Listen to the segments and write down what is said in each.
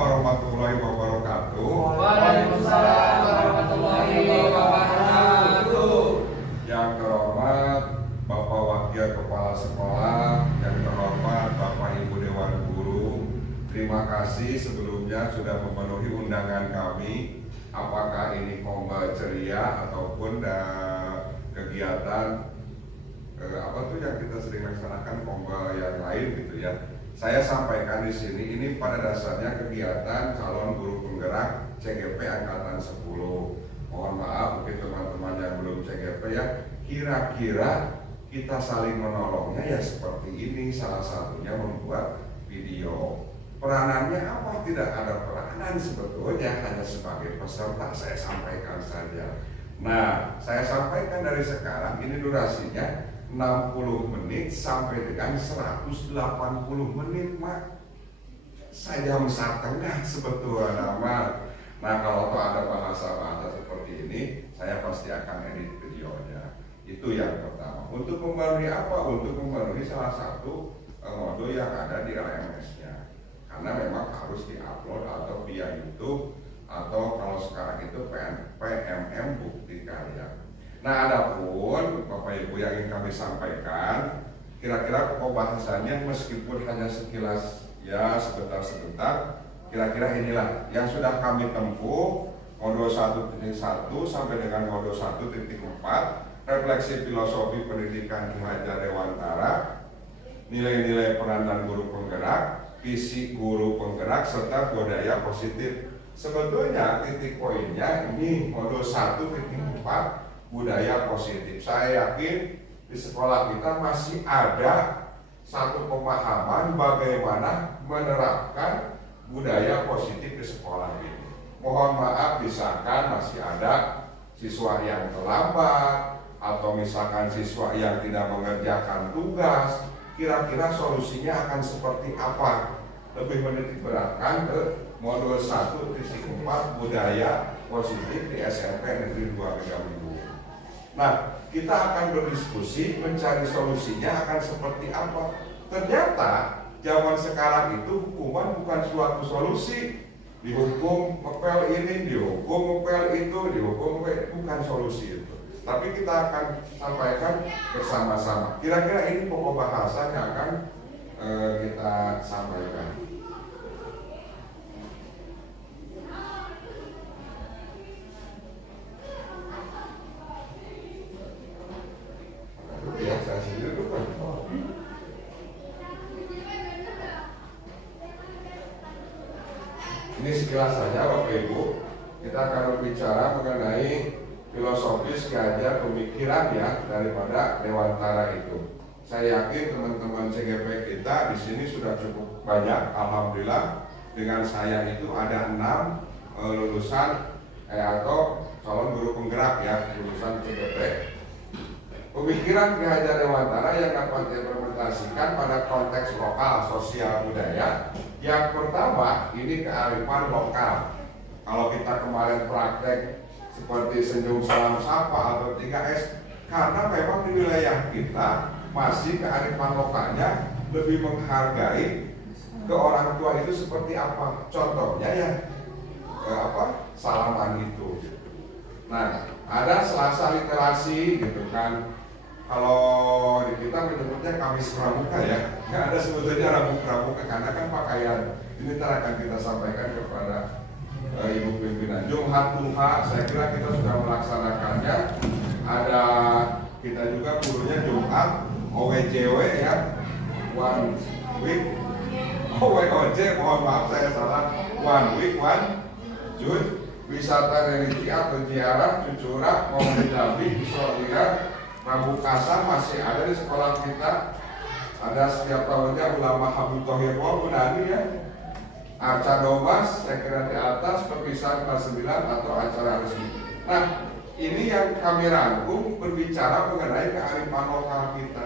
warahmatullahi wabarakatuh. Waalaikumsalam warahmatullahi wabarakatuh. Yang terhormat Bapak Wakil Kepala Sekolah, yang terhormat Bapak Ibu Dewan Guru, terima kasih sebelumnya sudah memenuhi undangan kami. Apakah ini Kombal Ceria ataupun kegiatan apa tuh yang kita sering laksanakan Kombal yang lain gitu ya. Saya sampaikan di sini ini pada dasarnya kegiatan calon guru penggerak CGP angkatan 10. Mohon maaf mungkin teman-teman yang belum CGP ya, kira-kira kita saling menolongnya ya seperti ini, salah satunya membuat video. Peranannya apa? Tidak ada peranan sebetulnya, hanya sebagai peserta saya sampaikan saja. Nah, saya sampaikan dari sekarang ini durasinya 60 menit sampai dengan 180 menit, Mak. Saya jam setengah sebetulnya nama. Nah, kalau ada bahasa-bahasa seperti ini, saya pasti akan edit videonya. Itu yang pertama. Untuk memenuhi apa? Untuk memenuhi salah satu mode yang ada di LMS-nya. Karena memang harus diupload atau via YouTube atau kalau sekarang itu PMM bukti karya. Nah, adapun Bapak Ibu yang ingin kami sampaikan, kira-kira pokok bahasanya meskipun hanya sekilas ya sebentar-sebentar, kira-kira inilah yang sudah kami tempuh modul 1.1 sampai dengan modul 1.4, refleksi filosofi pendidikan Ki Hajar Dewantara, nilai-nilai peranan guru penggerak, visi guru penggerak serta budaya positif. Sebetulnya titik poinnya ini modul 1.4 budaya positif. Saya yakin di sekolah kita masih ada satu pemahaman bagaimana menerapkan budaya positif di sekolah ini. Mohon maaf misalkan masih ada siswa yang terlambat atau misalkan siswa yang tidak mengerjakan tugas, kira-kira solusinya akan seperti apa? Lebih menitik beratkan ke modul 1.4 budaya positif di SMP Negeri 2 Megamendung. Nah, kita akan berdiskusi mencari solusinya akan seperti apa. Ternyata zaman sekarang itu hukuman bukan suatu solusi. Dihukum ngepel ini, dihukum ngepel itu, dihukum ngepel, bukan solusi itu. Tapi kita akan sampaikan bersama-sama. Kira-kira ini pokok bahasan yang akan kita sampaikan. Ya, saya sendiri bukan. Ini sekilas saja Bapak Ibu. Kita akan berbicara mengenai filosofis Ki pemikiran ya daripada Dewantara itu. Saya yakin teman-teman CGP kita di sini sudah cukup banyak. Alhamdulillah dengan saya itu ada 6 lulusan atau calon guru penggerak ya lulusan CGP. Pemikiran Ki Hajar Dewantara yang dapat diimplementasikan pada konteks lokal, sosial, budaya. Yang pertama, ini kearifan lokal. Kalau kita kemarin praktek seperti senyum salam sapa atau 3S, karena memang di wilayah kita masih kearifan lokalnya lebih menghargai ke orang tua itu seperti apa. Contohnya ya, salaman itu. Nah, ada Selasa literasi gitu kan. Kalau di kita menyebutnya Kamis Pramuka ya, nggak ada sebetulnya Rabu Pramuka karena kan pakaian. Ini ntar akan kita sampaikan kepada Ibu Pimpinan. Jumat Tuha, saya kira kita sudah melaksanakannya. Ada kita juga gurunya Jumat, OWJW ya, one week, OWOJ, mohon maaf saya salah, one week, one June, wisata religi atau ziarah, cucurah, mau Jambi, bisa lihat. Rambu Kasar masih ada di sekolah kita. Ada setiap tahunnya ulama Habib Thohir Gunani ya. Arca Domas, saya kira di atas, perpisahan kelas 9 atau acara resmi. Nah, ini yang kami rangkum berbicara mengenai kearifan lokal kita.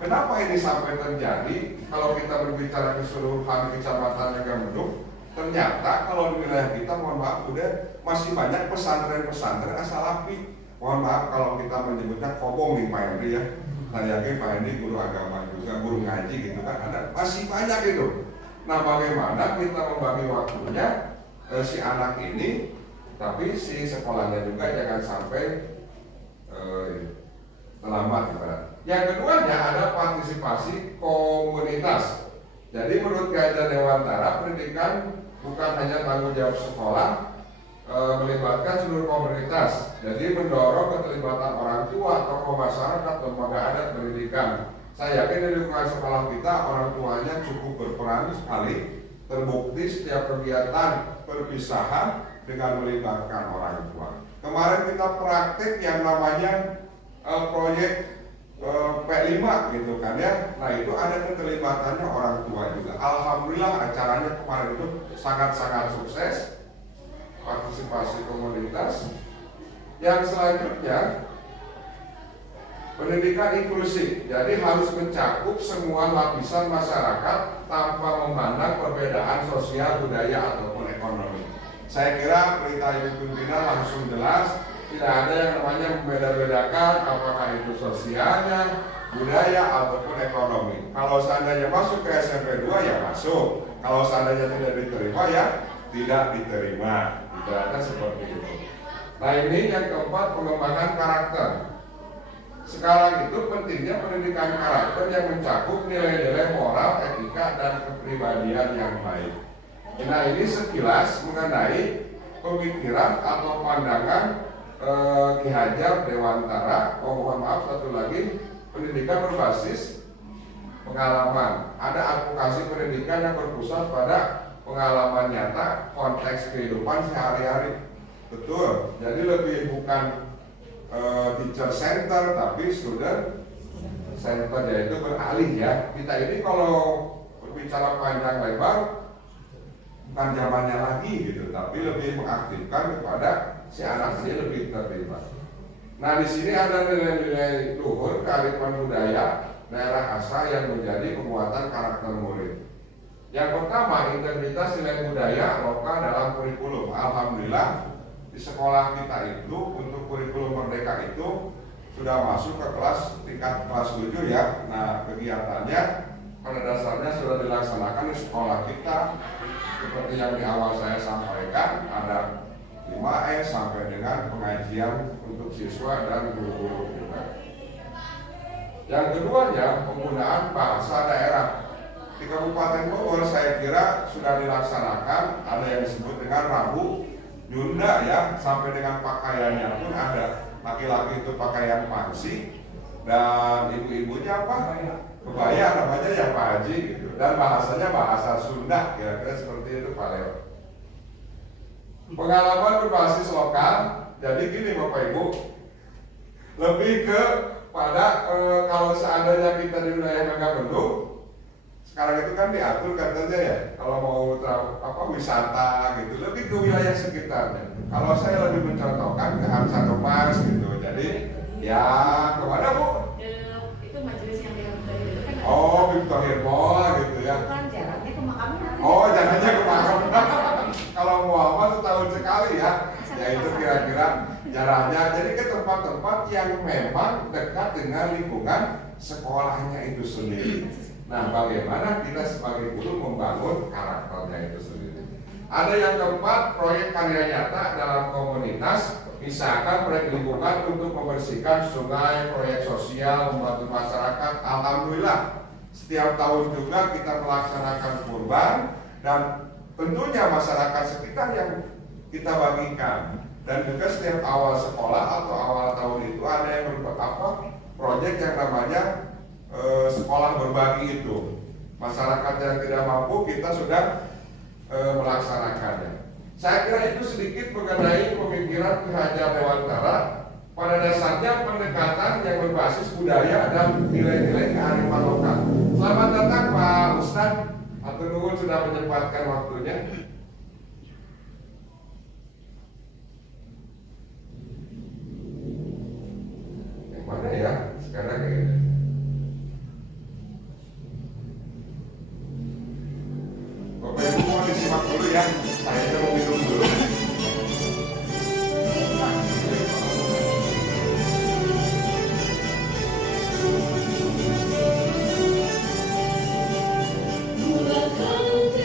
Kenapa ini sampai terjadi? Kalau kita berbicara keseluruhan Kecamatan Megamendung, ternyata kalau di wilayah kita, mohon maaf, udah masih banyak pesantren-pesantren asal api. Mohon maaf kalau kita menyebutnya kobong nih Pak Henry ya. Saya yakin Pak Henry guru agama juga, guru ngaji gitu kan ada. Masih banyak itu. Nah, bagaimana kita membagi waktunya si anak ini, tapi si sekolahnya juga jangan sampai terlambat. Yang keduanya ada partisipasi komunitas. Jadi menurut Kajian Dewantara, pendidikan bukan hanya tanggung jawab sekolah, melibatkan seluruh komunitas. Jadi mendorong keterlibatan orang tua, tokoh masyarakat, lembaga adat, pendidikan. Saya yakin di lingkungan sekolah kita orang tuanya cukup berperan sekali. Terbukti setiap kegiatan perpisahan dengan melibatkan orang tua. Kemarin kita praktik yang namanya proyek P5 gitu kan ya. Nah itu ada keterlibatannya orang tua juga. Alhamdulillah acaranya kemarin itu sangat-sangat sukses. Partisipasi komunitas. Yang selanjutnya pendidikan inklusif. Jadi harus mencakup semua lapisan masyarakat tanpa memandang perbedaan sosial, budaya ataupun ekonomi. Saya kira perintah Ibu Pimpinan langsung jelas. Tidak ada yang namanya membeda-bedakan apakah itu sosialnya, budaya ataupun ekonomi. Kalau seandainya masuk ke SMP 2 ya masuk. Kalau seandainya tidak diterima ya tidak diterima. Ibaratnya seperti itu. Nah ini yang keempat, pengembangan karakter. Sekarang itu pentingnya pendidikan karakter yang mencakup nilai-nilai moral, etika, dan kepribadian yang baik. Nah ini sekilas mengenai pemikiran atau pandangan Ki Hajar Dewantara. Mohon maaf, satu lagi, pendidikan berbasis pengalaman. Ada advokasi pendidikan yang berpusat pada pengalaman nyata, konteks kehidupan sehari-hari. Betul, jadi lebih bukan teacher center tapi student center, yaitu beralih ya. Kita ini kalau berbicara panjang lebar bukan zamannya lagi gitu, tapi lebih mengaktifkan kepada si anak ini lebih terlibat. Nah di sini ada nilai-nilai luhur kearifan budaya daerah asal yang menjadi penguatan karakter murid. Yang pertama, integritas nilai budaya lokal dalam kurikulum. Alhamdulillah di sekolah kita itu untuk kurikulum merdeka itu sudah masuk ke tingkat kelas 7 ya. Nah kegiatannya pada dasarnya sudah dilaksanakan di sekolah kita seperti yang di awal saya sampaikan, ada 5S sampai dengan pengajian untuk siswa dan guru-guru juga. Yang keduanya, penggunaan bahasa daerah. Di Kabupaten Bogor saya kira sudah dilaksanakan, ada yang disebut dengan Rabu Nyunda ya, sampai dengan pakaiannya pun ada. Laki-laki itu pakaian pangsi dan ibu-ibunya apa? Kebaya namanya ya Pak Haji gitu. Dan bahasanya bahasa Sunda, kira-kira seperti itu Pak Leo. Pengalaman berbasis lokal. Jadi gini Bapak Ibu, lebih ke pada kalau seandainya kita di wilayah Megabendung, sekarang itu kan diatur katanya ya, kalau mau wisata gitu, lebih ke wilayah sekitarnya. Kalau saya lebih mencontohkan ke Arsana Mas gitu. Jadi ya kemana Bu? Itu majelis yang tadi itu kan. Oh, Victoria Mall gitu ya. Kan jalannya ke makam. Oh, jalannya ke makam. Kalau Muhammad setahun sekali ya. Ya itu kira-kira jaraknya. Jadi ke tempat-tempat yang memang dekat dengan lingkungan sekolahnya itu sendiri. Nah, bagaimana kita sebagai guru membangun karakternya itu sendiri. Ada yang keempat, proyek karya nyata dalam komunitas. Misalkan proyek lingkungan untuk membersihkan sungai, proyek sosial, membantu masyarakat. Alhamdulillah, setiap tahun juga kita melaksanakan kurban dan tentunya masyarakat sekitar yang kita bagikan. Dan juga setiap awal sekolah atau awal tahun itu ada yang proyek yang namanya sekolah berbagi itu. Masyarakat yang tidak mampu kita sudah melaksanakannya. Saya kira itu sedikit mengenai pemikiran Ki Hajar Dewantara. Pada dasarnya pendekatan yang berbasis budaya dan nilai-nilai kearifan lokal. Selamat datang Pak Ustadz. Atur nuhun sudah menyempatkan waktunya. Yang mana ya sekarang ini? Bapak Ibu mau disimak dulu ya, saya mau minum dulu. Bukan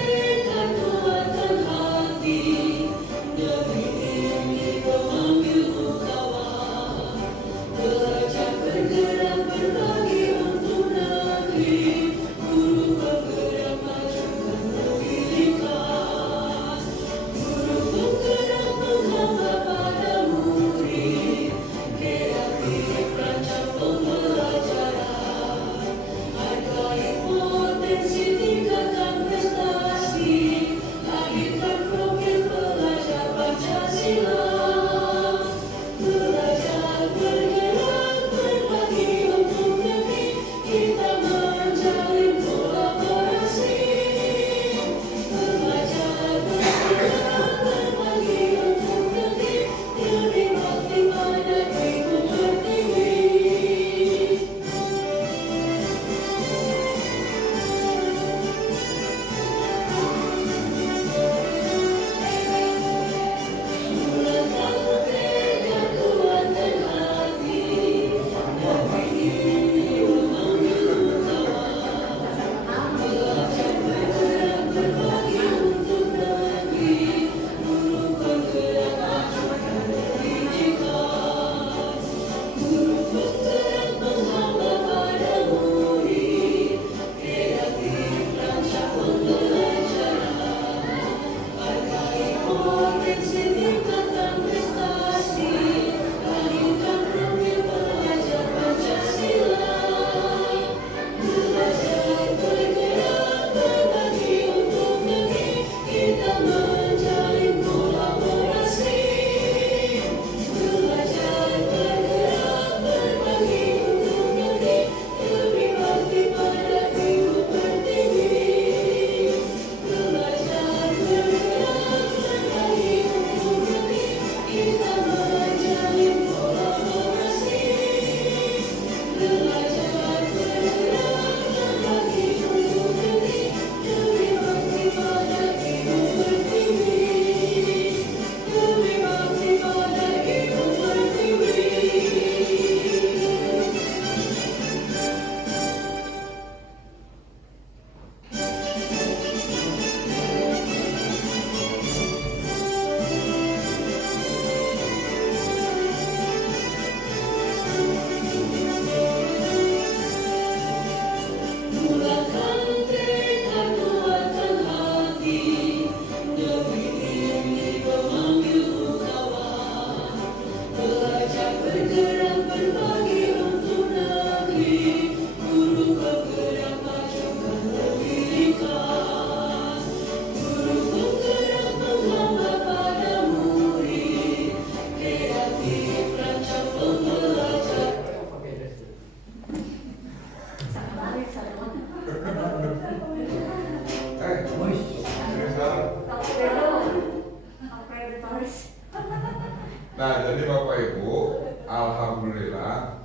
Nah, jadi Bapak Ibu, alhamdulillah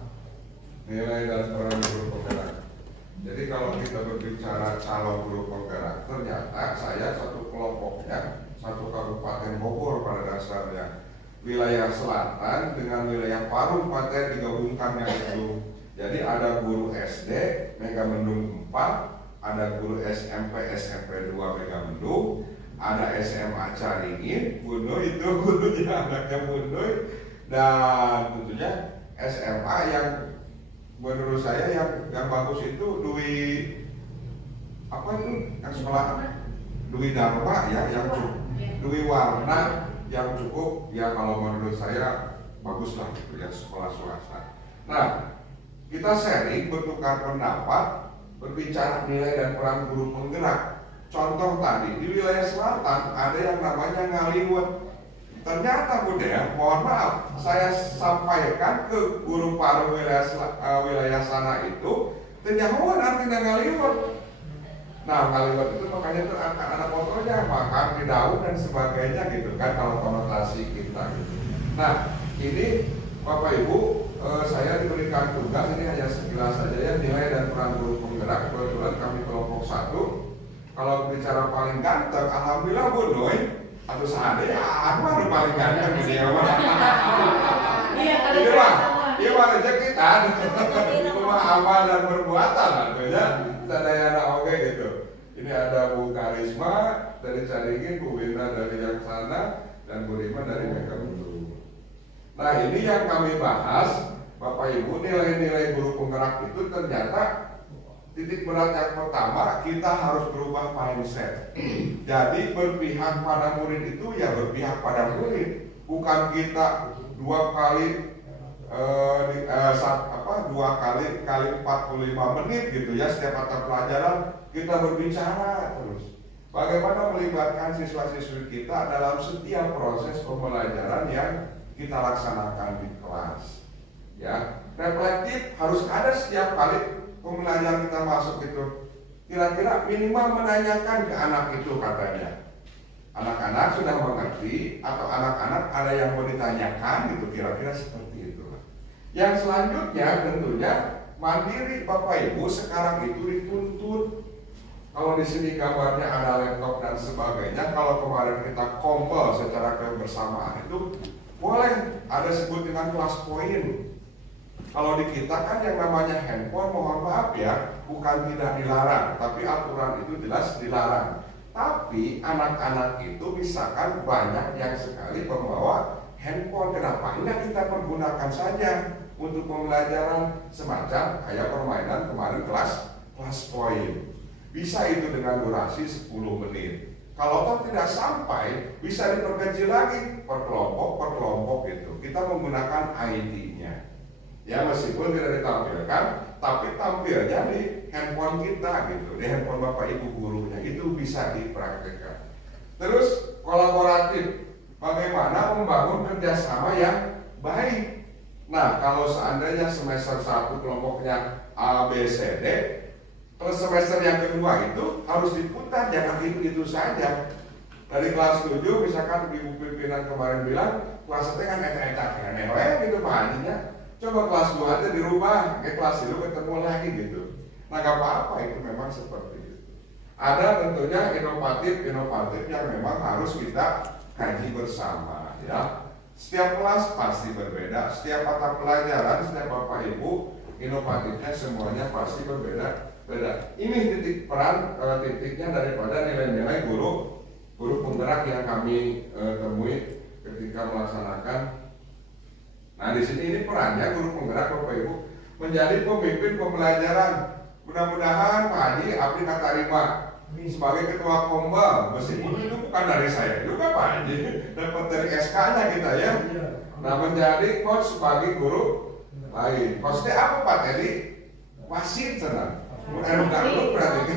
nilai dan peran guru penggerak. Jadi kalau kita berbicara calon guru penggerak, ternyata saya satu kelompoknya, satu Kabupaten Bogor pada dasarnya. Wilayah selatan dengan wilayah Parung Paten digabungkannya itu. Jadi ada guru SD Megamendung 4, ada guru SMP 2 Megamendung, ada SMA Caringin, Bunuh itu gurunya anaknya Bunuh, dan tentunya SMA yang menurut saya yang bagus itu Dwi apa itu yang sekolah Dwi Dharma ya, yang Dwi Warna yang cukup ya kalau menurut saya baguslah gitu ya sekolah swasta. Nah, kita sharing bertukar pendapat, berbicara nilai dan peran guru penggerak. Contoh tadi di wilayah selatan ada yang namanya ngaliwet. Ternyata Bunda ya, mohon maaf, saya sampaikan ke guru paru wilayah sana itu ternyata artinya ngaliwet. Nah ngaliwet itu makanya itu anak motornya makan di daun dan sebagainya gitu kan kalau konotasi kita gitu. Nah ini Bapak Ibu, saya diberikan tugas ini hanya sekilas saja ya, nilai dan peran guru penggerak. Kebetulan kami kelompok 1. Kalau bicara paling ganteng, alhamdulillah Bu Noy atau sehade ya aku ada paling ganteng gitu ya. Iya, Ini mah rezeki kita, itu mah amal dan perbuatan lah tuh ya. Sadayana oke gitu. Ini ada Bu Karisma dari Caringin, Bu Winda dari Yaksana, dan Bu Rima dari Megamendung. Nah ini yang kami bahas, Bapak Ibu, nilai-nilai guru penggerak itu ternyata titik berat yang pertama, kita harus berubah mindset. Jadi berpihak pada murid itu ya berpihak pada murid, bukan kita dua kali 45 menit gitu ya setiap mata pelajaran kita berbicara terus. Bagaimana melibatkan siswa-siswi kita dalam setiap proses pembelajaran yang kita laksanakan di kelas. Ya, reflektif harus ada setiap kali pembelajaran kita masuk itu, kira-kira minimal menanyakan ke anak itu katanya. Anak-anak sudah mengerti atau anak-anak ada yang mau ditanyakan gitu, kira-kira seperti itu. Yang selanjutnya tentunya mandiri Bapak Ibu sekarang itu dituntut. Kalau di sini gambarnya ada laptop dan sebagainya, kalau kemarin kita kompel secara kebersamaan itu boleh ada sebut dengan kelas poin. Kalau di kita kan yang namanya handphone, mohon maaf ya, bukan tidak dilarang, tapi aturan itu jelas dilarang. Tapi anak-anak itu misalkan banyak yang sekali membawa handphone, kenapa enggak kita pergunakan saja untuk pembelajaran semacam kayak permainan kemarin kelas poin. Bisa itu dengan durasi 10 menit. Kalau toh tidak sampai, bisa diperkecil lagi per kelompok gitu. Kita menggunakan ID-nya. Ya meskipun tidak ditampilkan, tapi tampilnya di handphone kita gitu, di handphone Bapak Ibu gurunya, itu bisa dipraktekkan. Terus kolaboratif, bagaimana membangun kerjasama yang baik. Nah kalau seandainya semester 1 kelompoknya A, B, C, D, terus semester yang kedua itu harus diputar, jangan itu saja. Dari kelas 7 misalkan ibu pimpinan kemarin bilang kelas 1 kan etak-etak gitu Pak Hajinya. Coba kelas 2 aja dirubah, kelas 1 ketemu lagi gitu. Nah gak apa-apa, itu memang seperti itu. Ada tentunya inovatif yang memang harus kita kaji bersama ya. Setiap kelas pasti berbeda, setiap mata pelajaran, setiap Bapak Ibu inovatifnya semuanya pasti berbeda. Ini titik peran titiknya daripada nilai-nilai guru penggerak yang kami temui ketika melaksanakan. Nah di sini ini perannya guru penggerak Bapak Ibu menjadi pemimpin pembelajaran. Mudah-mudahan Pak Haji Abdi Katarima sebagai ketua Kombal, meskipun itu bukan dari saya juga Pak Haji, dapat dari SK-nya kita ya. Nah menjadi coach sebagai guru lain. Coachnya apa Pak Teddy? Wasit senang. Bukan berarti.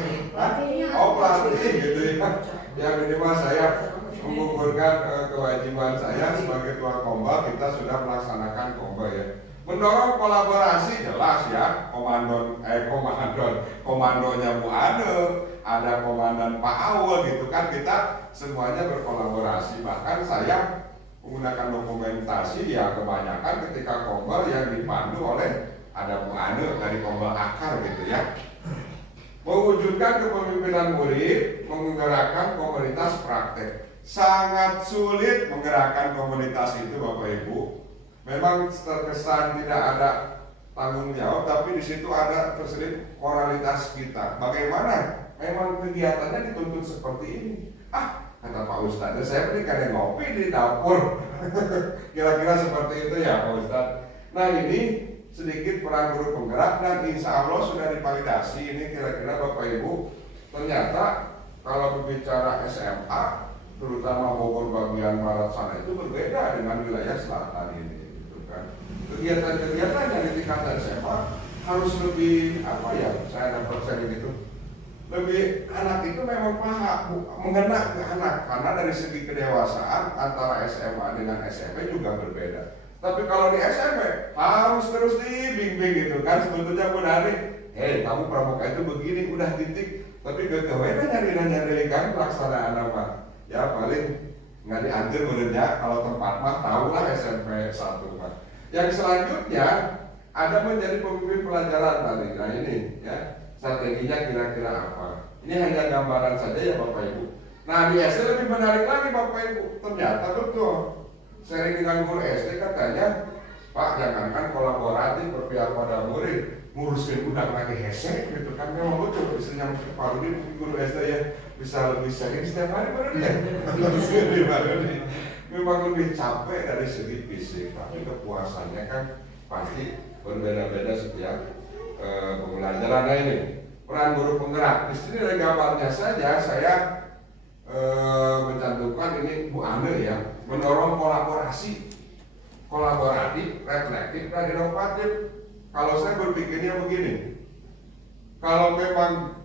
Oh pelatih gitu ya. Ya minimal saya mengukurkan kewajiban saya sebagai ketua Kombal, kita sudah melaksanakan Kombal ya. Mendorong kolaborasi jelas ya, komandonya Bu Ane, ada komandan Pak Awal gitu kan, kita semuanya berkolaborasi. Bahkan saya menggunakan dokumentasi ya kebanyakan ketika Kombal yang dipandu oleh ada Bu Ane dari Kombal Akar gitu ya. Mewujudkan kepemimpinan murid, menggerakkan komunitas praktek. Sangat sulit menggerakkan komunitas itu Bapak Ibu. Memang terkesan tidak ada tanggung jawab, tapi di situ ada terselip moralitas kita. Bagaimana? Memang kegiatannya dituntut seperti ini. Kata Pak Ustadz, saya beli kadang ngopi di dapur. Kira-kira seperti itu ya Pak Ustadz. Nah ini sedikit peran guru penggerak dan insya Allah sudah divalidasi. Ini kira-kira Bapak Ibu, ternyata kalau berbicara SMA, terutama Bogor bagian barat sana itu berbeda dengan wilayah selatan ini. Kegiatan-kegiatan yang di tingkat SMA harus lebih saya dapat sering gitu, lebih anak itu memang paham mengena ke anak, karena dari segi kedewasaan antara SMA dengan SMP juga berbeda. Tapi kalau di SMP harus terus dibimbing gitu kan, sebetulnya Bu Nani, kamu pramuka itu begini, udah titik, tapi kegawean nyari kan pelaksanaan apa ya, paling nggak dianjur menurutnya. Kalau tempat mah tahulah SMP 1 mah. Yang selanjutnya ada menjadi pemimpin pelajaran tadi. Nah ini ya strateginya kira-kira apa? Ini hanya gambaran saja ya Bapak Ibu. Nah di SD lebih menarik lagi Bapak Ibu. Ternyata betul. Sering dengan guru SD katanya, Pak jangankan kolaboratif berpihak pada murid, nguruskan udah lagi hesek gitu kan. Memang betul. Istrinya Pak Rudi guru SD ya bisa lebih sering setiap hari baru dia. Memang lebih capek dari segi fisik, tapi kepuasannya kan pasti berbeda-beda setiap pembelajaran. Nah ini peran guru penggerak. Di sini dari gambarnya saja saya mencantumkan ini Bu Ane ya, mendorong kolaboratif, reflektif dan inovatif. Kalau saya berpikirnya begini, kalau memang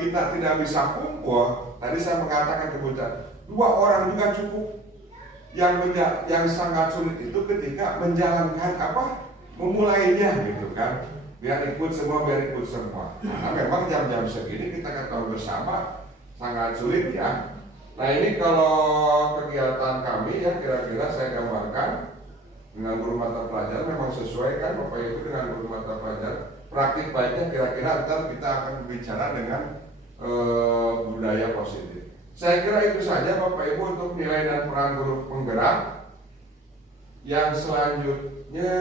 kita tidak bisa kumpul, tadi saya mengatakan kebutuhan 2 orang juga cukup. Yang sangat sulit itu ketika menjalankan memulainya gitu kan, biar ikut semua. Karena memang jam-jam segini kita ketahui bersama sangat sulit ya. Nah ini kalau kegiatan kami ya kira-kira saya gambarkan dengan guru mata pelajaran memang sesuai kan Bapak Ibu dengan guru mata pelajaran. Praktik baiknya kira-kira ntar kita akan berbicara dengan budaya positif. Saya kira itu saja Bapak Ibu untuk nilai dan peran guru penggerak. Yang selanjutnya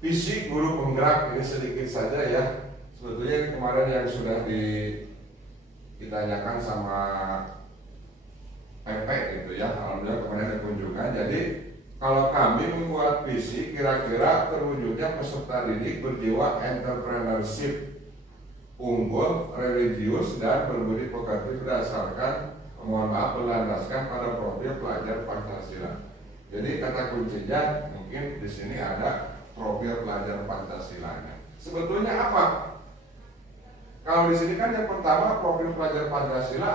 visi guru penggerak, ini sedikit saja ya. Sebetulnya kemarin yang sudah ditanyakan sama PP gitu ya. Alhamdulillah kemarin ada kunjungan. Jadi kalau kami membuat visi kira-kira terwujudnya peserta didik berjiwa entrepreneurship, unggul, religius, dan berbudi pekerti berdasarkan, berlandaskan pada profil pelajar Pancasila. Jadi kata kuncinya mungkin di sini ada profil pelajar Pancasilanya. Sebetulnya apa? Kalau di sini kan yang pertama profil pelajar Pancasila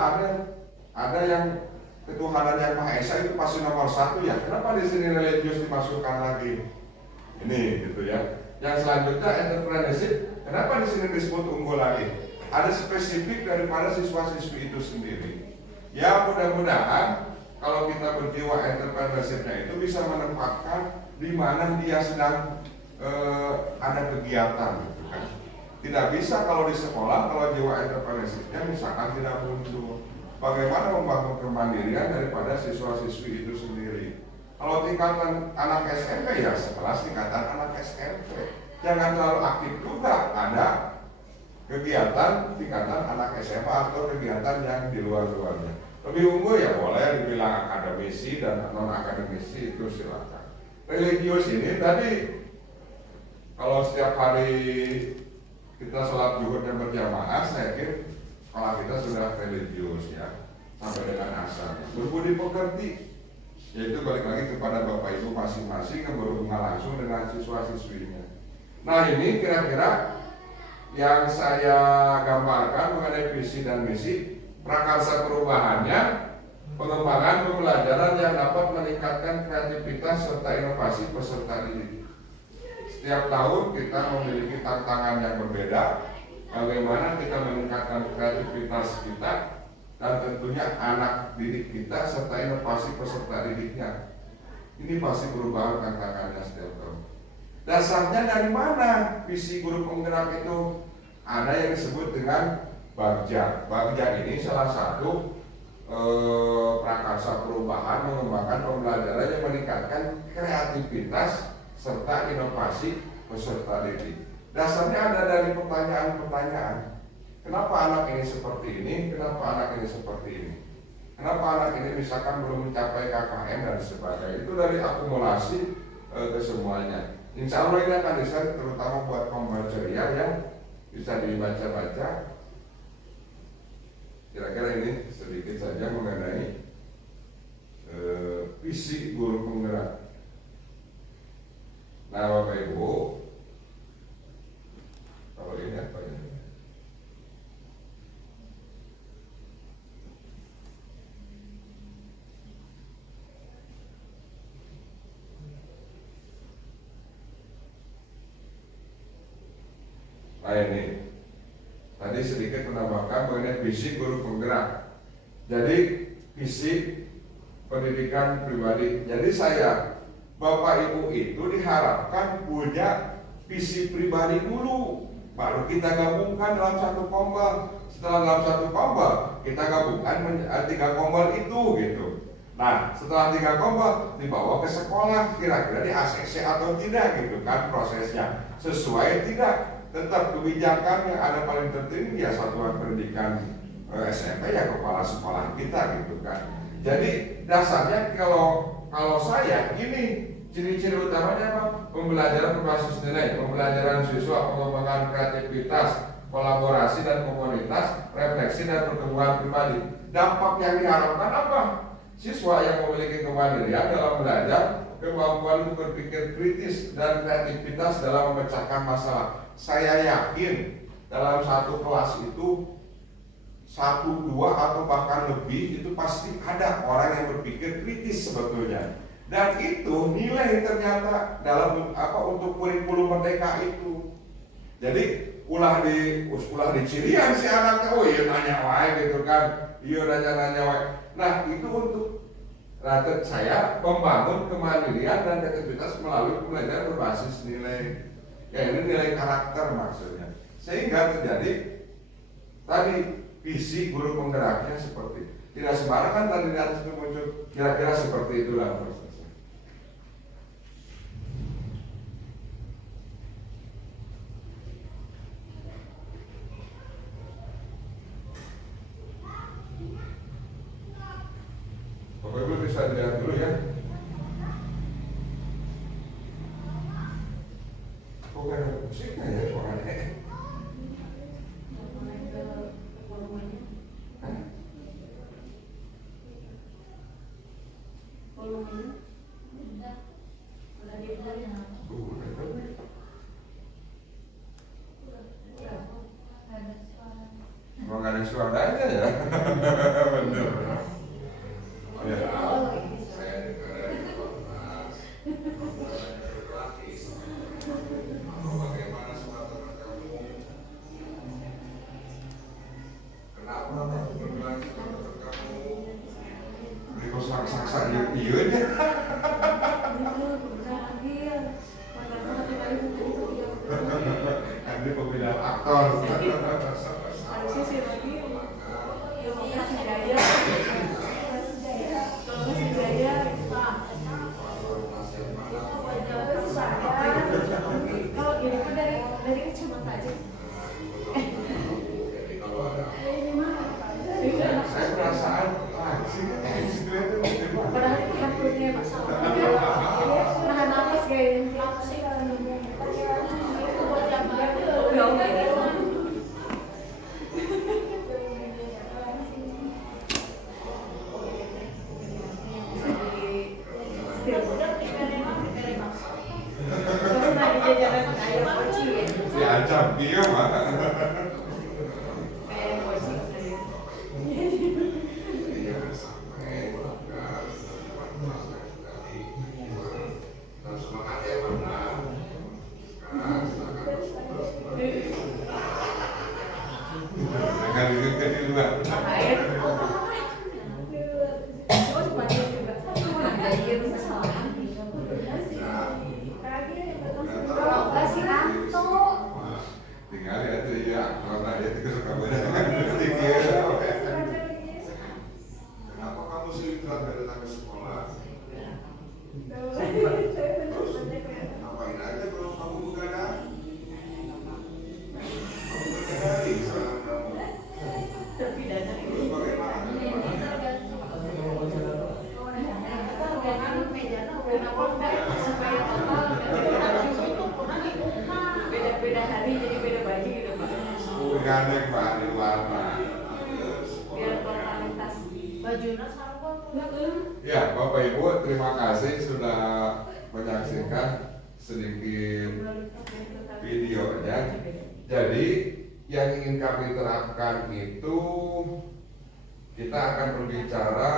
ada yang ketuhanan yang Maha Esa itu pasti nomor 1 ya. Kenapa di sini religius dimasukkan lagi? Ini gitu ya. Yang selanjutnya entrepreneurship. Kenapa di sini disebut unggul lagi? Ada spesifik daripada siswa-siswi itu sendiri. Ya mudah-mudahan kalau kita berjiwa entrepreneurship-nya itu bisa menempatkan di mana dia sedang ada kegiatan gitu kan. Tidak bisa kalau di sekolah kalau jiwa entrepreneurship-nya misalkan tidak muncul. Bagaimana membangun kemandirian daripada siswa-siswi itu sendiri. Kalau tingkatan anak SMP ya sekelas tingkatan anak SMP. Jangan terlalu aktif juga ada kegiatan tingkatan anak SMA atau kegiatan yang di luar-luarnya. Lebih unggul ya boleh dibilang akademisi dan non-akademisi itu silakan. Religius ini tadi kalau setiap hari kita sholat zuhur dan berjamaah, saya yakin kalau kita sudah religius ya sampai dengan asar. Berbudi pekerti, yaitu balik lagi kepada bapak ibu masing-masing yang berhubungan langsung dengan siswa-siswinya. Nah ini kira-kira yang saya gambarkan mengenai visi dan misi. Prakarsa perubahannya, pengembangan pembelajaran yang dapat meningkatkan kreativitas serta inovasi peserta didik. Setiap tahun kita memiliki tantangan yang berbeda. Bagaimana kita meningkatkan kreativitas kita dan tentunya anak didik kita serta inovasi peserta didiknya. Ini pasti perubahan tantangannya setiap tahun. Dasarnya dari mana visi guru penggerak itu? Ada yang disebut dengan Bagja. Bagja ini salah satu prakarsa perubahan mengembangkan pembelajaran yang meningkatkan kreativitas serta inovasi peserta didik. Dasarnya ada dari pertanyaan-pertanyaan. Kenapa anak ini seperti ini? Kenapa anak ini seperti ini? Kenapa anak ini misalkan belum mencapai KKM dan sebagainya? Itu dari akumulasi kesemuanya. Insya Allah ini akan desain terutama buat pembaca yang bisa dibaca-baca. Kira-kira ini sedikit saja mengenai visi guru penggerak. Nah Bapak Ibu, kalau ini apa ya? Nah ini tadi sedikit menambahkan mengenai visi guru penggerak. Jadi visi pendidikan pribadi. Jadi saya, Bapak Ibu itu diharapkan punya visi pribadi dulu, baru kita gabungkan dalam satu kombal. Setelah dalam satu kombal kita gabungkan 3 kombal itu gitu. Nah setelah 3 kombal dibawa ke sekolah, kira-kira di ACC atau tidak gitu kan prosesnya, sesuai tidak. Tetap kebijakan yang ada paling tertinggi ya satuan pendidikan SMP ya kepala sekolah kita gitu kan. Jadi dasarnya kalau saya ini ciri-ciri utamanya apa? Pembelajaran berbasis nilai, pembelajaran siswa, pengembangan kreativitas, kolaborasi dan komunitas, refleksi dan pertumbuhan pribadi. Dampak yang diharapkan apa? Siswa yang memiliki kemandirian dalam belajar, kemampuan untuk berpikir kritis dan kreativitas dalam memecahkan masalah. Saya yakin dalam satu kelas itu 1, 2 atau bahkan lebih itu pasti ada orang yang berpikir kritis sebetulnya. Dan itu nilai ternyata dalam untuk kurikulum merdeka itu. Jadi ulah di cirian si anaknya, oh iya nanya wae gitu kan, iya nanya wae. Nah itu untuk saya membangun kemandirian dan kreativitas melalui pembelajaran berbasis nilai. Ya ini nilai karakter maksudnya. Sehingga terjadi tadi visi guru penggeraknya seperti tidak sembarangan tadi di atas itu muncul, kira-kira seperti itulah prosesnya. Bapak Ibu bisa dilihat dulu ya. bukan ada musiknya ya ruangannya. Emang gak ada suaranya ya? Bener. Ya. Saya dengar bagaimana suasana kamu? Kenapa kamu berbagi suasana kamu? Ini kok saksa iya aja. Ini pemilihan aktor. Saya perasaan padahal itu hantunya masalah. Nahan napas kayaknya. diancam dia mah. Dengan itu di luar. Tinggal ya tuh ya, kalau dia itu suka banyak. Kenapa kamu sering datang ke sekolah? Ngapain aja kalau kamu begadang? Kamu begadang sekarang kamu. Terus bagaimana? Beda hari jadi beda baju gitu Pak. Gantek Pak di warna. Biar totalitas bajunya sama. Ya Bapak Ibu, terima kasih sudah menyaksikan sedikit videonya. Jadi yang ingin kami terapkan itu kita akan berbicara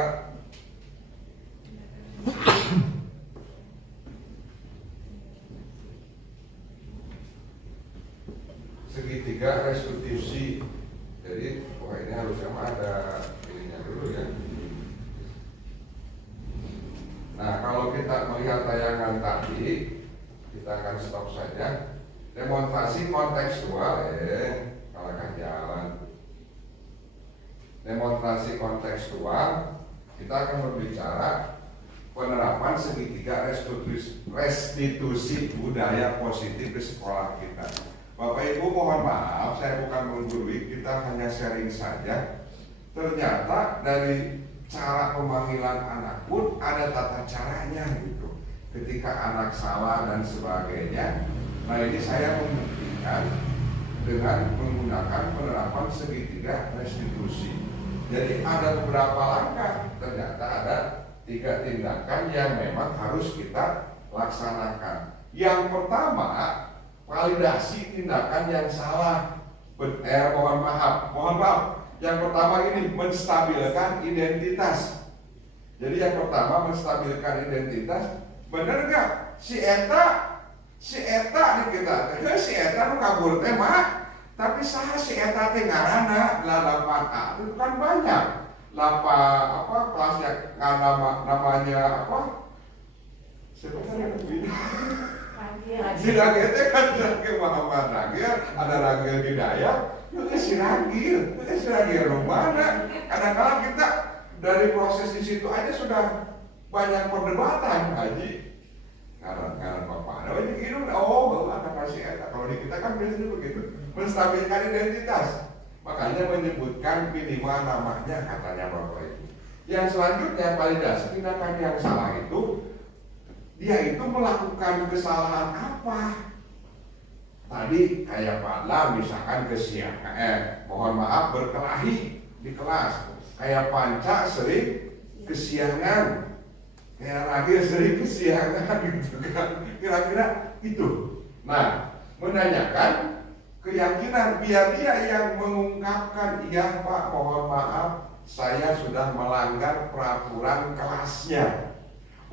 segitiga restitusi. Jadi, wah ini harusnya ada ininya dulu ya. Nah, kalau kita melihat tayangan tadi, kita akan stop saja. Demonstrasi kontekstual, kalahkan jalan. Demonstrasi kontekstual, kita akan berbicara penerapan segitiga restitusi budaya positif di sekolah kita. Bapak Ibu mohon maaf, saya bukan menggurui, kita hanya sharing saja. Ternyata dari cara pemanggilan anak pun ada tata caranya gitu. Ketika anak salah dan sebagainya. Nah ini saya membuktikan dengan menggunakan penerapan segitiga restitusi. Jadi ada beberapa langkah, ternyata ada 3 tindakan yang memang harus kita laksanakan. Yang pertama, validasi tindakan yang salah. Mohon maaf. Yang pertama ini menstabilkan identitas. Jadi yang pertama menstabilkan identitas. Bener gak? Si Eta di kita. Si Eta nu kabur teh mah. Tapi saha si Eta teh ngaranna 8A itu kan banyak. Kelasnya namanya apa? Siapa sih? Si Ragil itu kan Ragil Muhammad Ragil, ada Ragil Hidayat, si Ragil mana? Kadang-kadang kita dari proses di situ aja sudah banyak perdebatan, Haji. Ngaran Bapak, ada aja gitu, ada kasih eta. Kalau di kita kan biasanya begitu, menstabilkan identitas. Makanya menyebutkan minimal namanya katanya Bapak Ibu. Yang selanjutnya validasi tindakan yang salah itu. Dia itu melakukan kesalahan apa? adik kayak Padla misalkan kesiangan, mohon maaf berkelahi di kelas. Kayak Panca sering kesiangan, kayak Ragil sering kesiangan gitu kan. Kira-kira itu. Nah, menanyakan keyakinan biar dia yang mengungkapkan, iya Pak mohon maaf saya sudah melanggar peraturan kelasnya.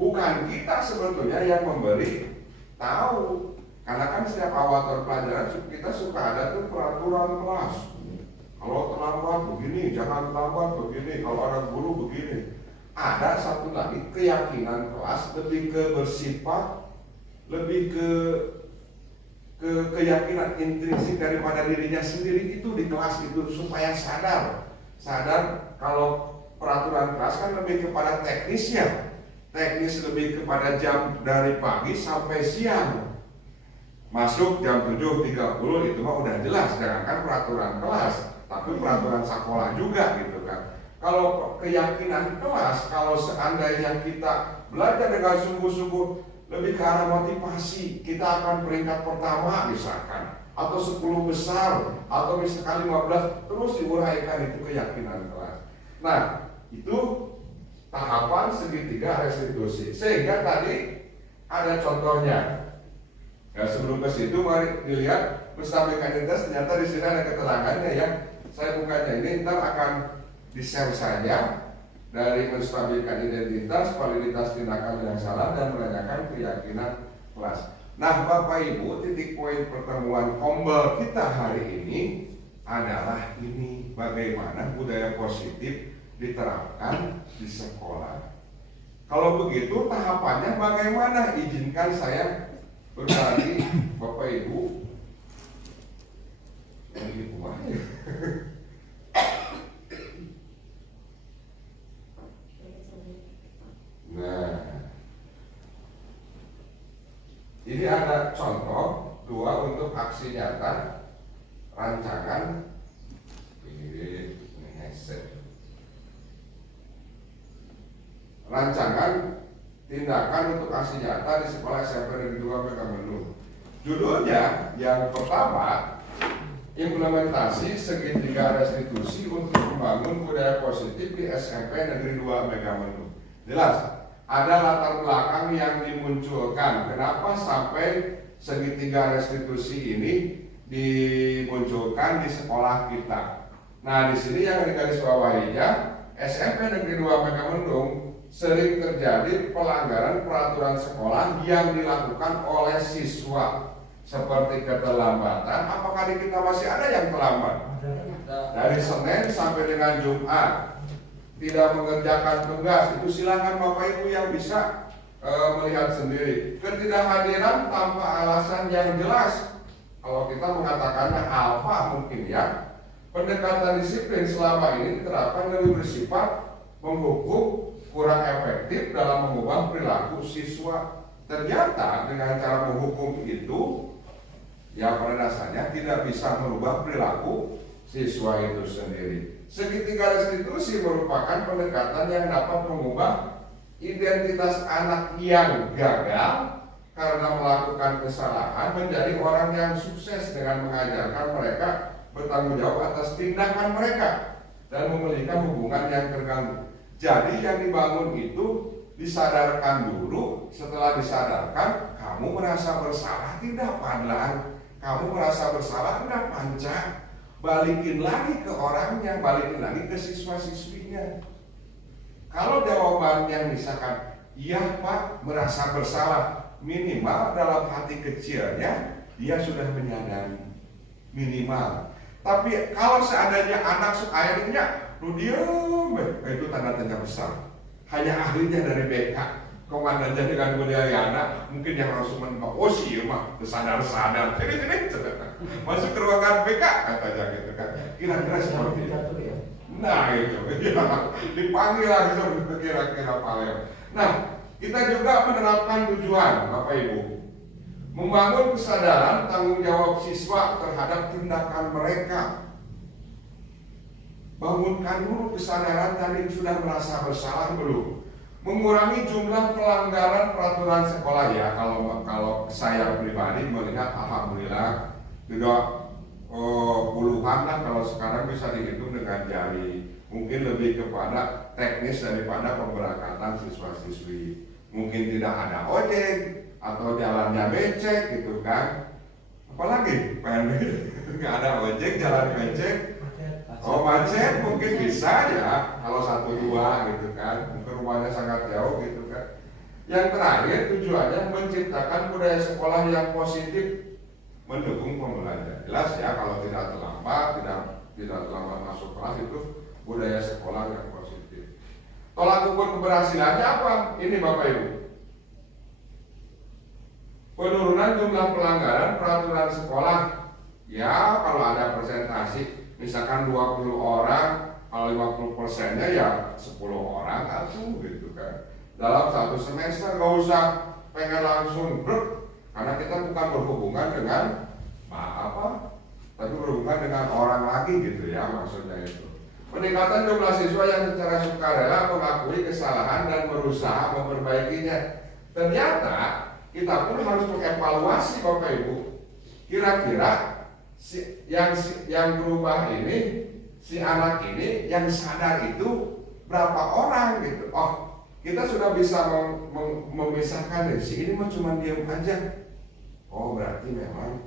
Bukan kita sebetulnya yang memberi tahu. Karena kan setiap awal pelajaran kita suka ada tuh peraturan kelas. Kalau terlambat begini, jangan terlambat begini, kalau ada guru begini. Ada satu lagi keyakinan kelas lebih ke bersifat, lebih ke keyakinan intrinsik daripada dirinya sendiri itu di kelas itu supaya sadar kalau peraturan kelas kan lebih kepada teknisnya. Teknis lebih kepada jam dari pagi sampai siang. Masuk jam 7.30 itu mah udah jelas, jangankan peraturan kelas, tapi peraturan sekolah juga gitu kan. Kalau keyakinan kelas, kalau seandainya kita belajar dengan sungguh-sungguh lebih ke arah motivasi, kita akan peringkat pertama misalkan, atau 10 besar, atau misalkan 15, terus diuraikan itu keyakinan kelas. Nah, itu tahapan segitiga restitusi. Sehingga tadi ada contohnya. Nah, sebelum ke situ mari dilihat Mustabik identitas. Ternyata di sini ada keterangannya ya. Saya bukanya ini ntar akan di-share saja dari Mustabik identitas, validitas tindakan yang salah dan menanyakan keyakinan kelas. Nah, Bapak Ibu, titik poin pertemuan Kombel kita hari ini adalah ini, bagaimana budaya positif diterapkan di sekolah. Kalau begitu tahapannya bagaimana? Izinkan saya berbagi Bapak Ibu lagi buah ya. Nah, ini ada contoh dua untuk aksi nyata rancangan ini headset. Rancangan tindakan untuk aksi nyata di sekolah SMP Negeri 2 Megamendung. Judulnya yang pertama, implementasi segitiga restitusi untuk membangun budaya positif di SMP Negeri 2 Megamendung. Jelas, ada latar belakang yang dimunculkan. Kenapa sampai segitiga restitusi ini dimunculkan di sekolah kita? Nah, di sini yang digarisbawahinya, SMP Negeri 2 Megamendung sering terjadi pelanggaran peraturan sekolah yang dilakukan oleh siswa seperti keterlambatan. Apakah di kita masih ada yang terlambat? Dari Senin sampai dengan Jumat tidak mengerjakan tugas, itu silakan Bapak Ibu yang bisa melihat sendiri. Ketidakhadiran tanpa alasan yang jelas. Kalau kita mengatakannya apa mungkin ya. Pendekatan disiplin selama ini diterapkan lebih bersifat menghukum, kurang efektif dalam mengubah perilaku siswa. Ternyata dengan cara menghukum itu, ya pada dasarnya tidak bisa merubah perilaku siswa itu sendiri. Segitiga restitusi merupakan pendekatan yang dapat mengubah identitas anak yang gagal karena melakukan kesalahan menjadi orang yang sukses dengan mengajarkan mereka bertanggung jawab atas tindakan mereka dan memulihkan hubungan yang terganggu. Jadi yang dibangun itu disadarkan dulu. Setelah disadarkan, kamu merasa bersalah tidak Padlan? Kamu merasa bersalah tidak Panca? Balikin lagi ke orangnya, balikin lagi ke siswa-siswinya. Kalau jawabannya misalkan, iya Pak, merasa bersalah, minimal dalam hati kecilnya dia sudah menyadari, minimal. Tapi kalau seandainya anak ayahnya lu diem, itu tanda tanya besar. Hanya ahlinya dari BK, komandannya dengan budayana, mungkin yang langsung menembak, oh sih mah sadar-sadar, jadi masuk ke ruangan BK katanya gitu kan. Kira-kira seperti itu. Nah itu, ya, dipanggil lagi seperti kira-kira Pak. Nah, kita juga menerapkan tujuan Bapak Ibu, membangun kesadaran tanggung jawab siswa terhadap tindakan mereka. Bangunkan dulu kesadaran tadi sudah merasa bersalah belum. Mengurangi jumlah pelanggaran peraturan sekolah ya. Kalau saya pribadi melihat alhamdulillah tidak puluhan lah, kalau sekarang bisa dihitung dengan jari. Mungkin lebih kepada teknis daripada pemberangkatan siswa-siswi. Mungkin tidak ada ojek atau jalannya becek gitu kan. Apalagi PNB nggak ada ojek, jalan becek. Oh macet mungkin bisa ya kalau 1-2 gitu kan, mungkin rumahnya sangat jauh gitu kan. Yang terakhir tujuannya menciptakan budaya sekolah yang positif, mendukung pembelajaran. Jelas ya kalau tidak terlambat, tidak terlambat masuk kelas itu budaya sekolah yang positif. Tolak ukur keberhasilannya apa? Ini Bapak Ibu. Penurunan jumlah pelanggaran peraturan sekolah. Ya kalau ada presentasi misalkan 20 orang, kalau 50%-nya ya 10 orang atau gitu kan. Dalam satu semester nggak usah pengen langsung karena kita bukan berhubungan dengan tapi berhubungan dengan orang lagi gitu ya, maksudnya itu. Peningkatan jumlah siswa yang secara sukarela mengakui kesalahan dan berusaha memperbaikinya. Ternyata kita pun harus mengevaluasi Bapak Ibu. Kira-kira yang berubah ini, si anak ini yang sadar itu berapa orang gitu. Oh, kita sudah bisa memisahkan nih, si ini mah cuma diam aja. Oh, berarti memang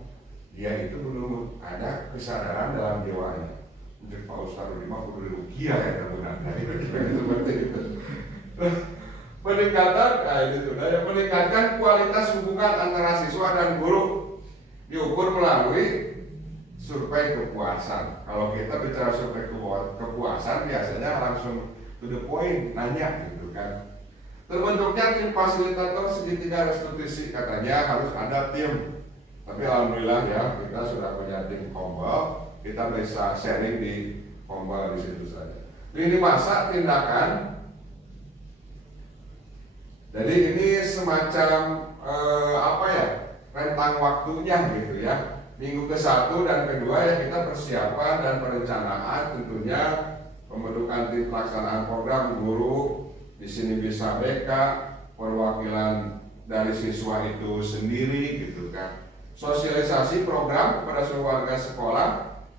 dia itu belum ada kesadaran dalam jiwanya. Mungkin Pak Ustadz Rima kudu dirukia ya sebenarnya. Seperti itu. Meningkatkan kualitas hubungan antara siswa dan guru diukur melalui survei kepuasan. Kalau kita bicara survei kepuasan biasanya langsung to the point, nanya gitu kan. Terbentuknya tim fasilitator segitiga restitusi, katanya harus ada tim. Tapi alhamdulillah ya kita sudah punya tim Kombal, kita bisa sharing di Kombal di situ saja. Lini masa tindakan. Jadi ini semacam rentang waktunya gitu ya. Minggu ke-1 dan ke-2 ya kita persiapan dan perencanaan, tentunya pembentukan tim pelaksanaan program guru. Di sini bisa BK, perwakilan dari siswa itu sendiri gitu kan. Sosialisasi program kepada seluruh warga sekolah,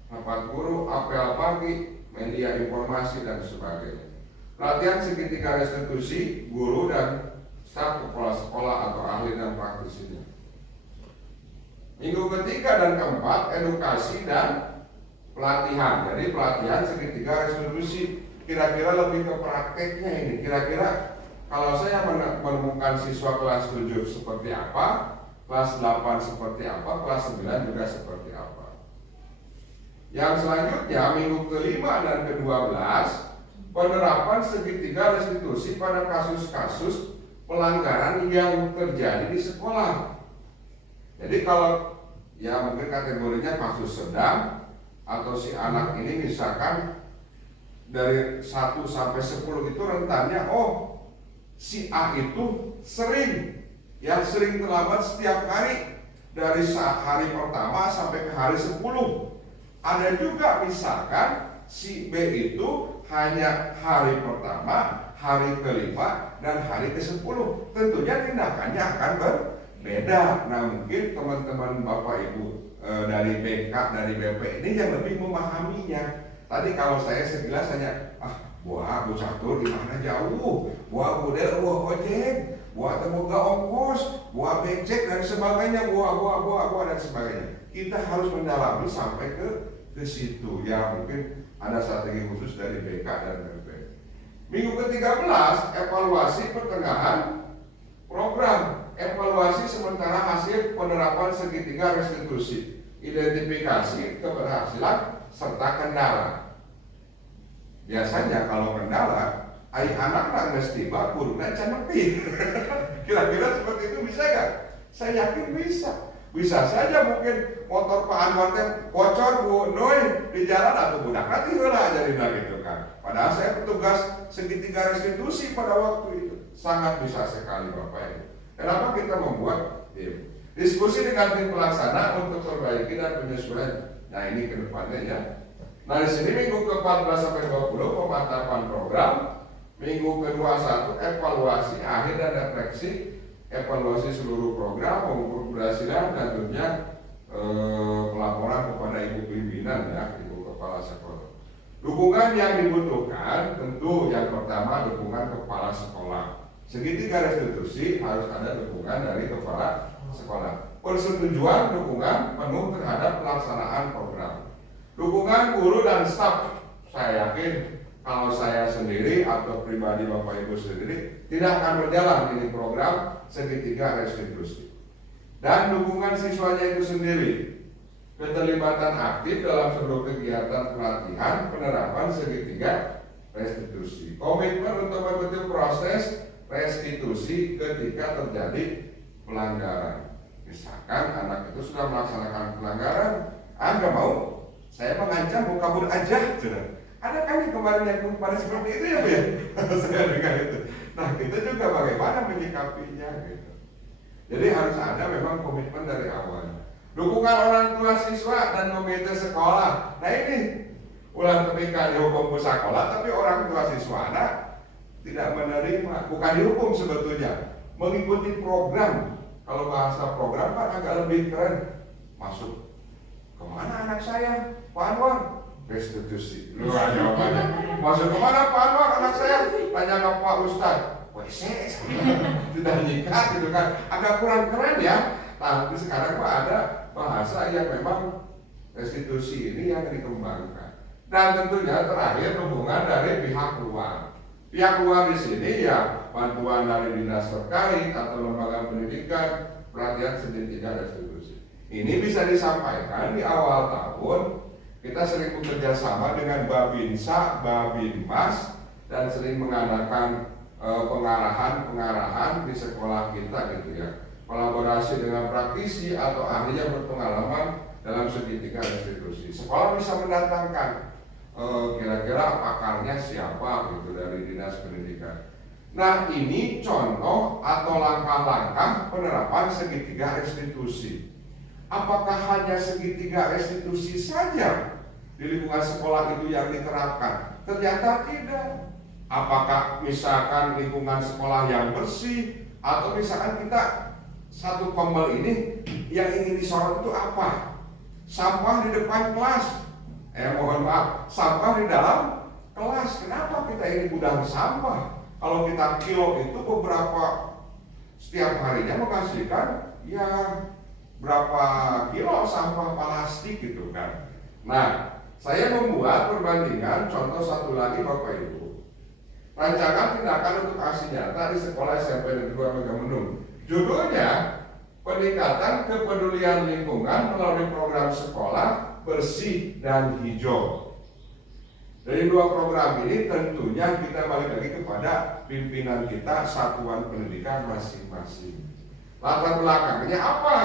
rapat guru, apel pagi, media informasi dan sebagainya. Pelatihan segitiga restitusi guru dan staf kepala sekolah atau ahli dan praktisinya. Minggu ketiga dan keempat edukasi dan pelatihan. Jadi pelatihan segitiga restitusi kira-kira lebih ke prakteknya ini. Kira-kira kalau saya menemukan siswa kelas 7 seperti apa, kelas 8 seperti apa, kelas 9 juga seperti apa. Yang selanjutnya minggu ke-5 dan ke-12 penerapan segitiga restitusi pada kasus-kasus pelanggaran yang terjadi di sekolah. Jadi kalau ya mungkin kategorinya kasus sedang atau si anak ini misalkan dari 1 sampai 10 itu rentannya, oh si A itu sering terlambat setiap hari dari hari pertama sampai ke hari 10. Ada juga misalkan si B itu hanya hari pertama, hari kelima dan hari ke-10. Tentunya tindakannya akan berbeda. Nah mungkin teman-teman Bapak Ibu dari BK, dari BP ini yang lebih memahaminya. Tadi kalau saya sekilas hanya buah Bu Catur di mana jauh, buah model, buah ojek, buah temuga ongkos, buah becek dan sebagainya, buah dan sebagainya. Kita harus mendalami sampai ke situ ya. Mungkin ada strategi khusus dari BK dan BP. Minggu ke-13 evaluasi pertengahan program, evaluasi sementara hasil penerapan segitiga restitusi, identifikasi keberhasilan serta kendala. Biasanya kalau kendala, anak nggak tiba, kudunya cantik. Kira-kira seperti itu bisa nggak? Saya yakin bisa. Bisa saja mungkin motor Pak Anwar bocor Bu Noi di jalan atau budak nanti lah jadi gitu kan. Padahal saya petugas segitiga restitusi pada waktu itu. Sangat bisa sekali Bapak Ibu. Kenapa kita membuat tim? Diskusi dengan tim pelaksana untuk perbaiki dan penyesuaian. Nah ini kedepannya ya. Nah di sini minggu ke-14 sampai 20 pemantapan program, minggu ke-21 evaluasi akhir dan refleksi, evaluasi seluruh program, mengukur keberhasilan dan tentunya pelaporan kepala sekolah. Dukungan yang dibutuhkan tentu yang pertama dukungan kepala sekolah. Segitiga restitusi harus ada dukungan dari kepala sekolah. Persetujuan dukungan penuh terhadap pelaksanaan program. Dukungan guru dan staf, saya yakin kalau saya sendiri atau pribadi Bapak Ibu sendiri tidak akan berjalan ini program segitiga restitusi. Dan dukungan siswanya itu sendiri, keterlibatan aktif dalam seluruh kegiatan pelatihan penerapan segitiga restitusi. Komitmen untuk mengikuti proses restitusi ketika terjadi pelanggaran. Misalkan anak itu sudah melaksanakan pelanggaran, nggak mau, saya mengancam mau kabur aja. Ada kan yang kemarin yang pada seperti itu ya Bu ya? Saya dengar itu. Nah kita juga bagaimana menyikapinya gitu. Jadi harus ada memang komitmen dari awal. Dukungan orang tua siswa dan komite sekolah. Nah ini ulang ketika dihukum sekolah, tapi orang tua siswa anak tidak menerima, bukan dihukum sebetulnya, mengikuti program. Kalau bahasa program kan agak lebih keren. Masuk kemana anak saya, Pak Anwar? Restitusi. Lu jawabannya. Masuk kemana Pak Anwar anak saya? Tanya ke Pak Ustadz. WC tidak nikah gitu kan, agak kurang keren ya. Tapi sekarang Pak ada bahasa yang memang restitusi ini yang dikembangkan. Dan tentunya terakhir dukungan dari pihak luar. Pihak luar di sini ya bantuan dari dinas terkait atau lembaga pendidikan, pelatihan segitiga restitusi. Ini bisa disampaikan di awal tahun. Kita sering bekerja sama dengan Babinsa, Babinmas, dan sering mengadakan pengarahan di sekolah kita gitu ya. Kolaborasi dengan praktisi atau ahli yang berpengalaman dalam segitiga restitusi. Sekolah bisa mendatangkan kira-kira pakarnya siapa gitu dari dinas pendidikan. Nah ini contoh atau langkah-langkah penerapan segitiga restitusi. Apakah hanya segitiga restitusi saja di lingkungan sekolah itu yang diterapkan? Ternyata tidak. Apakah misalkan lingkungan sekolah yang bersih, atau misalkan kita satu kompel ini yang ingin disorot itu apa? Sampah di depan kelas. Mohon maaf, sampah di dalam kelas. Kenapa kita ini gudang sampah? Kalau kita kilo itu beberapa setiap harinya menghasilkan ya berapa kilo sampah plastik gitu kan. Nah, saya membuat perbandingan contoh satu lagi Bapak Ibu. Rancangan tindakan untuk aksi nyata di sekolah SMP Negeri 2 Megamendung. Judulnya peningkatan kepedulian lingkungan melalui program sekolah bersih dan hijau. Dari dua program ini tentunya kita balik lagi kepada pimpinan kita satuan pendidikan masing-masing. Latar belakangnya apa?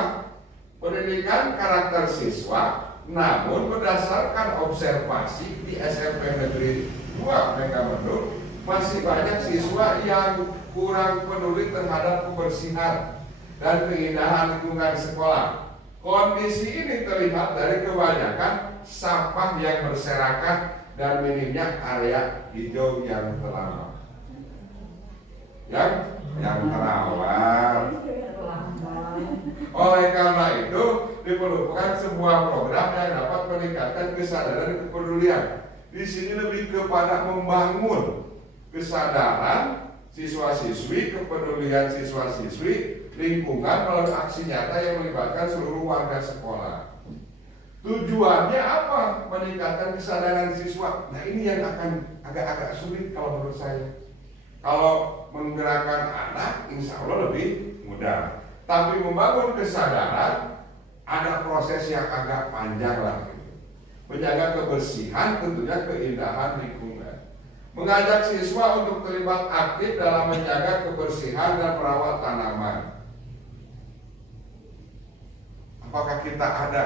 Pendidikan karakter siswa, namun berdasarkan observasi di SMP Negeri 2 Megamendung masih banyak siswa yang kurang peduli terhadap kebersihan dan keindahan lingkungan sekolah. Kondisi ini terlihat dari kebanyakan sampah yang berserakan dan minimnya area hijau yang terawat. Yang terawat. Oleh karena itu diperlukan sebuah program yang dapat meningkatkan kesadaran dan kepedulian. Di sini lebih kepada membangun kesadaran siswa-siswi, kepedulian siswa-siswi, lingkungan melalui aksi nyata yang melibatkan seluruh warga sekolah. Tujuannya apa? Meningkatkan kesadaran siswa. Nah ini yang akan agak-agak sulit kalau menurut saya. Kalau menggerakkan anak, insya Allah lebih mudah. Tapi membangun kesadaran, ada proses yang agak panjang lah. Menjaga kebersihan, tentunya keindahan lingkungan. Mengajak siswa untuk terlibat aktif dalam menjaga kebersihan dan merawat tanaman. Apakah kita ada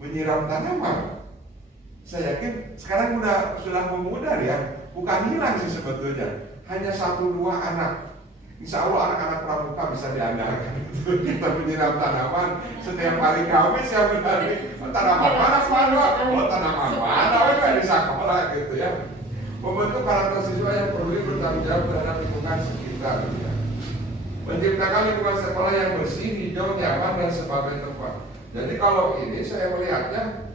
menyiram tanaman? Saya yakin sekarang sudah memudar ya, bukan hilang sih sebetulnya. Hanya 1-2 anak. Insya Allah anak-anak pramuka bisa diandalkan. Kita menyiram tanaman setiap hari Kamis ya benar. Tanaman mana? Tanaman mana? Di sekolah gitu ya. Membentuk karakter siswa yang peduli bertanggung jawab terhadap lingkungan sekitar. Ya. Menciptakan lingkungan sekolah yang bersih, hijau, nyaman dan sebagai tempat. Jadi kalau ini saya melihatnya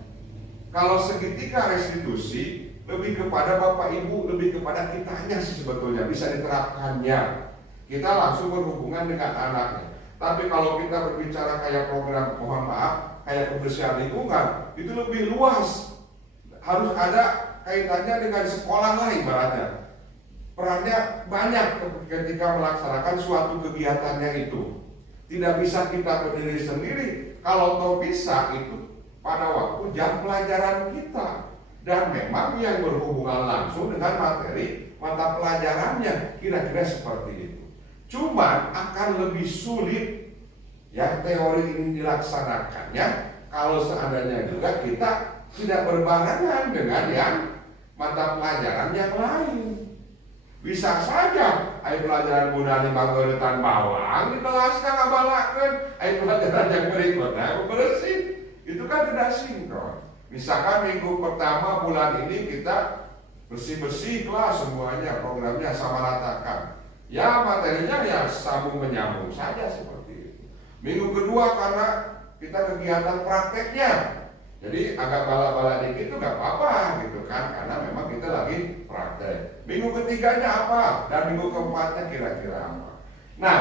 Kalau segitiga restitusi lebih kepada Bapak Ibu, lebih kepada kitanya sih sebetulnya bisa diterapkannya. Kita langsung berhubungan dengan anaknya. Tapi kalau kita berbicara kayak program, mohon maaf, kayak kebersihan lingkungan, itu lebih luas. Harus ada kaitannya dengan sekolah lah ibaratnya. Perannya banyak ketika melaksanakan suatu kegiatannya itu. Tidak bisa kita berdiri sendiri. Kalau toh bisa itu pada waktu jam pelajaran kita. Dan memang yang berhubungan langsung dengan materi mata pelajarannya. Kira-kira seperti itu. Cuman akan lebih sulit ya teori ini dilaksanakannya kalau seandainya juga kita tidak berbarengan dengan yang mata pelajaran yang lain. Bisa saja ayo pelajaran budaya manggoretan bawang ditelaskan abalakan, ayo pelajaran yang berikutnya bersih. Itu kan tidak sinkron. Misalkan minggu pertama bulan ini kita bersih-bersih kelas semuanya, programnya sama ratakan. Ya materinya ya sambung menyambung saja seperti itu. Minggu kedua karena kita kegiatan prakteknya, jadi agak bala-bala dikit itu nggak apa-apa gitu kan, karena memang kita lagi praktek. Minggu ketiganya apa dan minggu keempatnya kira-kira apa. Nah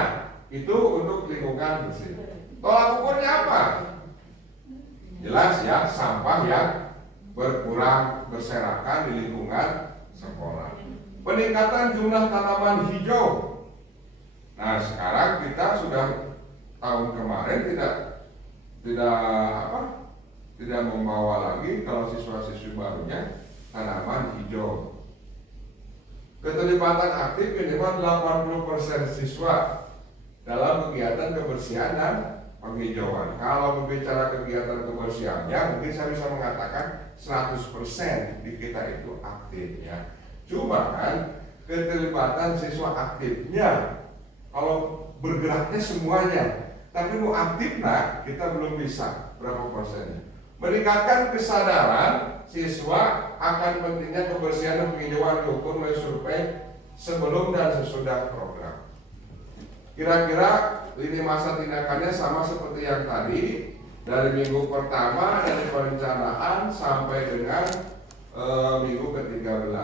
itu untuk lingkungan bersih. Tolak ukurnya apa? Jelas ya, sampah yang berkurang berserakan di lingkungan sekolah. Peningkatan jumlah tanaman hijau. Nah sekarang kita sudah tahun kemarin tidak membawa lagi kalau siswa-siswi barunya tanaman hijau. Keterlibatan aktif minimal 80% siswa dalam kegiatan kebersihan dan penghijauan. Kalau berbicara kegiatan kebersihannya, mungkin saya bisa mengatakan 100% di kita itu aktif ya. Cuma kan keterlibatan siswa aktifnya, kalau bergeraknya semuanya, tapi mau aktif nah kita belum bisa berapa persennya. Meningkatkan kesadaran siswa akan pentingnya kebersihan dan penghijauan diukur melalui survei sebelum dan sesudah program. Kira-kira lini masa tindakannya sama seperti yang tadi, dari minggu pertama dari perencanaan sampai dengan minggu ke-13.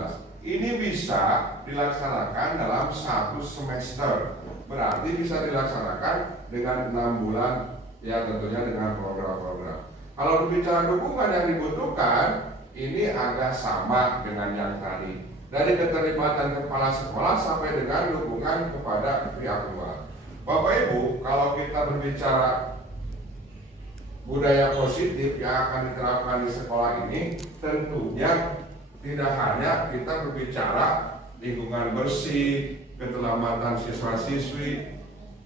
Ini bisa dilaksanakan dalam 1 semester. Berarti bisa dilaksanakan dengan 6 bulan, ya tentunya dengan program-program. Kalau berbicara dukungan yang dibutuhkan, ini agak sama dengan yang tadi. Dari keterlibatan kepala sekolah sampai dengan dukungan kepada pihak luar. Bapak Ibu, kalau kita berbicara budaya positif yang akan diterapkan di sekolah ini, tentunya tidak hanya kita berbicara lingkungan bersih, keselamatan siswa-siswi.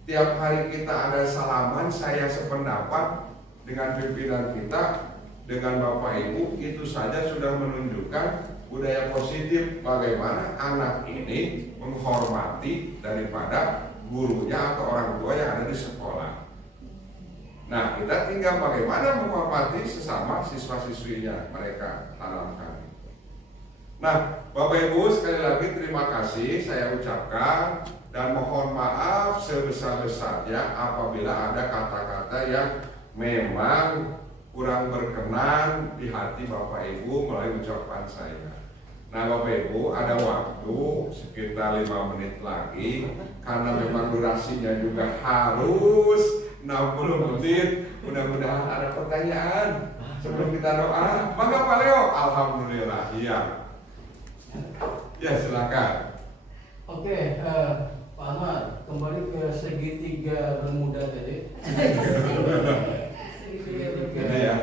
Tiap hari kita ada salaman, saya sependapat dengan pimpinan kita, dengan Bapak Ibu, itu saja sudah menunjukkan budaya positif bagaimana anak ini menghormati daripada gurunya atau orang tua yang ada di sekolah. Nah, kita tinggal bagaimana menghormati sesama siswa-siswinya mereka tanamkan. Nah, Bapak Ibu sekali lagi terima kasih saya ucapkan dan mohon maaf sebesar-besarnya apabila ada kata-kata yang memang kurang berkenan di hati Bapak Ibu melalui ucapan saya. Nah Bapak Ibu ada waktu sekitar 5 menit lagi karena memang durasinya juga harus 60 menit. Mudah-mudahan ada pertanyaan sebelum kita doa. Maka Pak Leo, alhamdulillah. Iya. Ya silakan. Oke, Pak Ahmad, kembali ke segitiga bermuda tadi. Ini ya.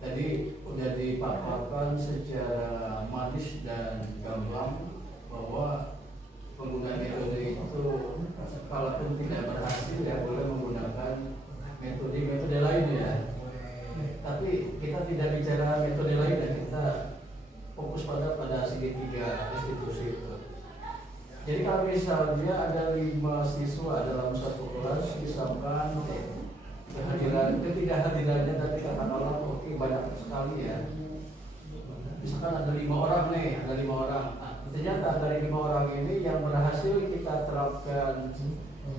Tadi udah dipaparkan secara manis dan gamblang bahwa penggunaan metode itu kalaupun tidak berhasil ya boleh menggunakan metode lain ya. Tapi kita tidak bicara metode lain dan kita fokus pada segitiga restitusi itu. Jadi kalau misalnya ada 5 siswa dalam satu kelas, misalkan ketidakhadirannya tadi katakanlah oke banyak sekali ya. Misalkan ada 5 orang nih, ada 5 orang. Ternyata dari 5 orang ini yang berhasil kita terapkan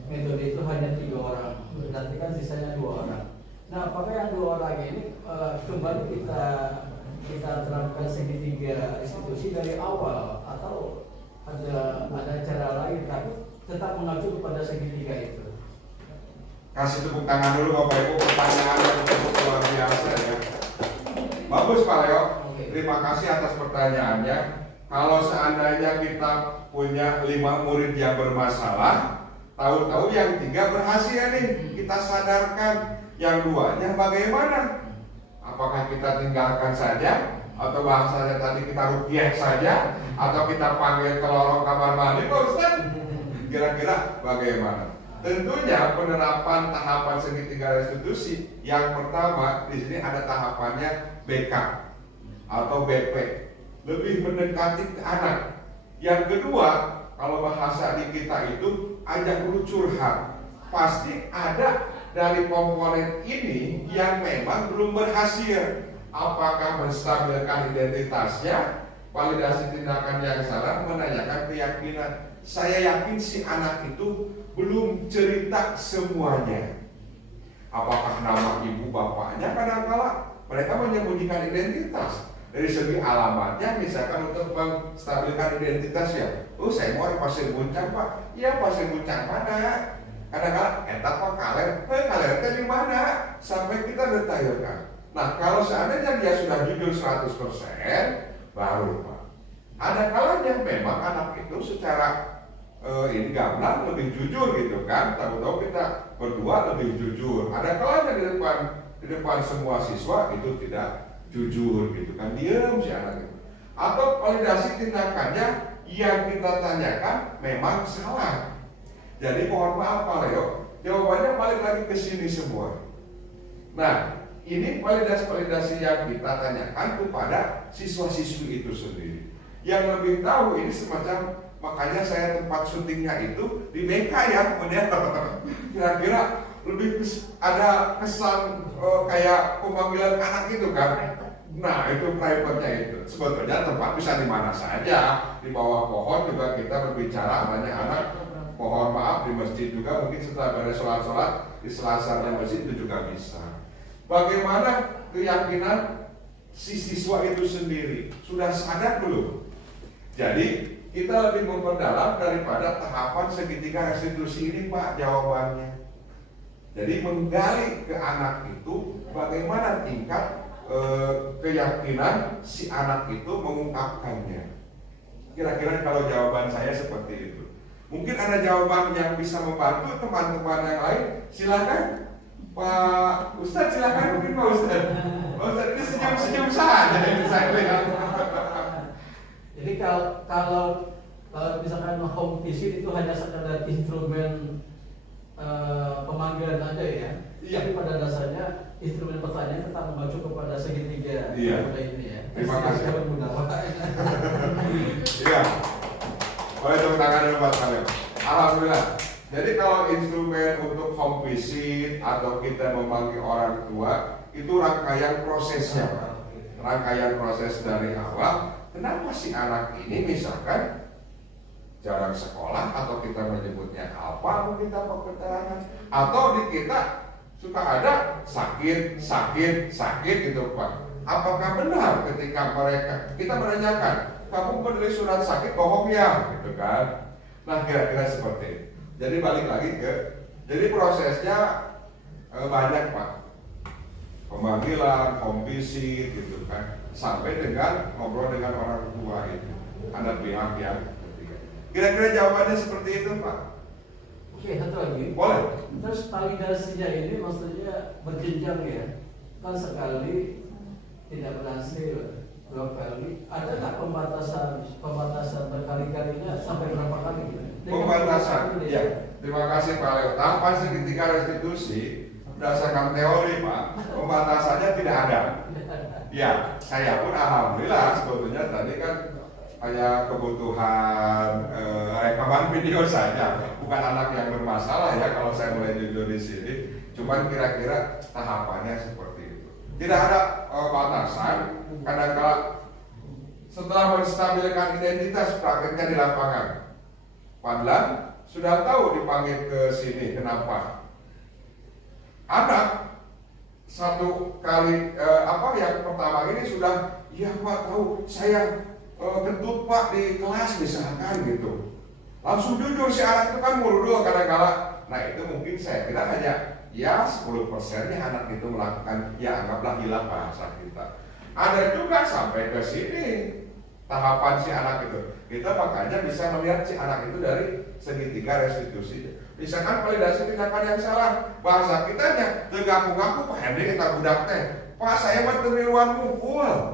metode itu hanya 3 orang. Berarti kan sisanya 2 orang. Nah, apakah yang dua orang ini kembali kita terapkan segitiga restitusi dari awal atau ada cara lain tapi tetap mengacu kepada segitiga itu? Kasih tepuk tangan dulu Bapak Ibu, pertanyaan yang cukup luar biasa ya. Bagus Pak Leo, terima kasih atas pertanyaannya. Kalau seandainya kita punya 5 murid yang bermasalah, tahu-tahu yang 3 berhasil nih, kita sadarkan. Yang 2-nya bagaimana? Apakah kita tinggalkan saja? Atau bahasanya tadi kita rupiah saja? Atau kita panggil ke lorong kamar mandi Pak Ustaz? Kira-kira bagaimana? Tentunya penerapan tahapan segitiga restitusi yang pertama di sini ada tahapannya BK atau BP, lebih mendekati ke anak. Yang kedua, kalau bahasa di kita itu ajak dulu curhat. Pasti ada dari komponen ini yang memang belum berhasil. Apakah menstabilkan identitasnya, validasi tindakan yang salah, menanyakan keyakinan. Saya yakin si anak itu belum cerita semuanya. Apakah nama ibu bapaknya, kadang-kala mereka menyembunyikan identitas. Dari segi alamatnya, misalkan untuk menstabilkan identitasnya. Oh, saya mau Pasir Buncang Pak. Iya, Pasir Buncang mana? Kadang-kala, Pak Kaler. Kalernya di mana? Sampai kita detailkan. Nah, kalau seandainya dia sudah jujur 100%, baru Pak. Ada kalanya memang anak itu secara ini gamblang lebih jujur gitu kan. Tahu-tahu kita berdua lebih jujur. Ada kalanya di depan semua siswa itu tidak jujur gitu kan, diam si anak itu. Atau validasi tindakannya yang kita tanyakan memang salah. Jadi mohon maaf Pak Leo, jawabannya balik lagi ke sini semua. Nah, ini validasi yang kita tanyakan kepada siswa-siswi itu sendiri. Yang lebih tahu ini semacam, makanya saya tempat syutingnya itu di BK ya, kemudian kira-kira lebih ada kesan kayak pemanggilan anak gitu kan. Nah, itu private-nya itu. Sebetulnya tempat bisa di mana saja, di bawah pohon juga kita berbicara banyak anak. Mohon maaf di masjid juga mungkin setelah beres sholat di selasarnya masjid itu juga bisa. Bagaimana keyakinan si siswa itu sendiri? Sudah sadar belum? Jadi kita lebih memperdalam daripada tahapan segitiga restitusi ini Pak jawabannya. Jadi menggali ke anak itu bagaimana tingkat keyakinan si anak itu mengungkapkannya. Kira-kira kalau jawaban saya seperti itu. Mungkin ada jawaban yang bisa membantu teman-teman yang lain. Silakan Pak Ustadz, silakan mungkin Pak Ustadz. Pak Ustadz ini senyum-senyum saja yang saya lihat. Jadi kalau misalkan home visit itu hanya sekedar instrumen pemanggilan aja ya. Iya. Tapi pada dasarnya instrumen pertanyaan tetap mengacu kepada segitiga ini ya. Terima kasih. Iya. Iya. Boleh tepuk tangan dulu buat kalian. Alhamdulillah. Jadi kalau instrumen untuk home visit atau kita memanggil orang tua itu rangkaian prosesnya, Pak. Rangkaian proses dari awal. Kenapa si anak ini misalkan jarang sekolah atau kita menyebutnya apa kita keterangan atau di kita suka ada sakit gitu Pak. Apakah benar ketika kita menanyakan kamu menulis surat sakit bohong ya gitu kan? Nah kira-kira seperti itu. Jadi balik lagi jadi prosesnya banyak Pak. Pemanggilan, home visit gitu kan, sampai dengan ngobrol dengan orang tua itu. Ada pihak yang ketiga. Kira-kira jawabannya seperti itu Pak. Oke, satu lagi. Boleh. Terus validasinya ini maksudnya berjenjang ya. Kan sekali tidak berhasil, 2 kali. Ada nggak pembatasan berkali-kalinya sampai berapa kali gitu? Pembatasan, ya. Terima kasih Pak Leo. Tahapan segitiga restitusi berdasarkan teori Pak, pembatasannya tidak ada. Ya, saya pun alhamdulillah sebetulnya tadi kan hanya kebutuhan rekaman video saja, bukan anak yang bermasalah ya kalau saya mulai jujur di sini. Cuman kira-kira tahapannya seperti itu. Tidak ada batasan. Kadang-kala setelah menstabilkan identitas prakteknya di lapangan, Padahal sudah tahu dipanggil ke sini kenapa? Anak satu kali yang pertama ini sudah, ya Pak tahu saya kentut Pak di kelas misalkan gitu. Langsung jujur si anak itu kan mulu kadang-kala. Nah itu mungkin saya kira hanya ya 10%-nya anak itu melakukan, ya anggaplah hilang bahasa kita. Ada juga sampai ke sini tahapan si anak itu. Kita makanya bisa melihat si anak itu dari segitiga restitusi. Misalkan validasi tindakan yang salah, bahasa kitanya ngaku-ngaku Pak Hendy kita budak teh. Pak saya mah temiluan mukul,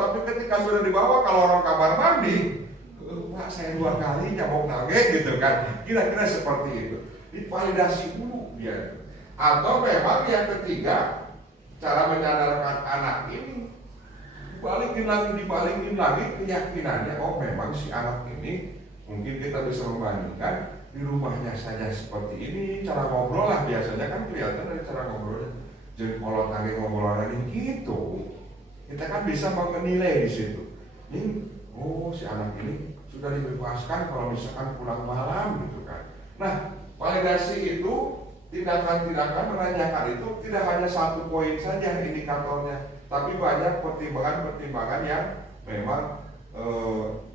tapi ketika sudah dibawa kalau orang kamar mandi, Pak saya 2 kali nyamuk nage gitu kan. Kira-kira seperti itu. Divalidasi dulu dia. Atau memang yang ketiga, cara menyadarkan anak ini dibalikin lagi keyakinannya, oh memang si anak ini mungkin kita bisa membandingkan di rumahnya saja seperti ini, cara ngobrol lah biasanya kan kelihatan dari cara ngobrolnya. Jadi kalau tadi ngobrolannya gitu, kita kan bisa menilai di situ. Ini, oh si anak ini sudah dibebaskan kalau misalkan pulang malam gitu kan. Nah, validasi itu tindakan-tindakan menanyakan itu tidak hanya 1 poin saja indikatornya, tapi banyak pertimbangan-pertimbangan yang memang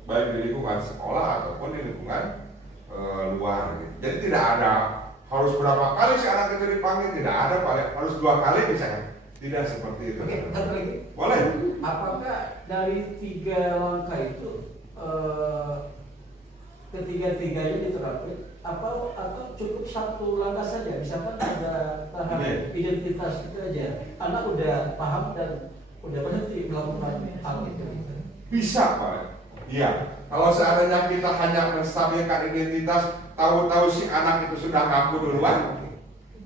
baik di lingkungan sekolah ataupun di lingkungan luar gitu. Jadi tidak ada harus berapa kali si anak itu dipanggil, tidak ada harus 2 kali misalnya, tidak seperti itu. Oke, satu lagi. Boleh. Apakah dari 3 langkah itu ketiga-tiganya diterapkan atau cukup 1 langkah saja? Misalkan ada tahap identitas itu aja, anak udah paham dan udah berhenti melakukan hal itu. Bisa Pak. Iya. Kalau seandainya kita hanya menstabilkan identitas, tahu-tahu si anak itu sudah ngaku duluan.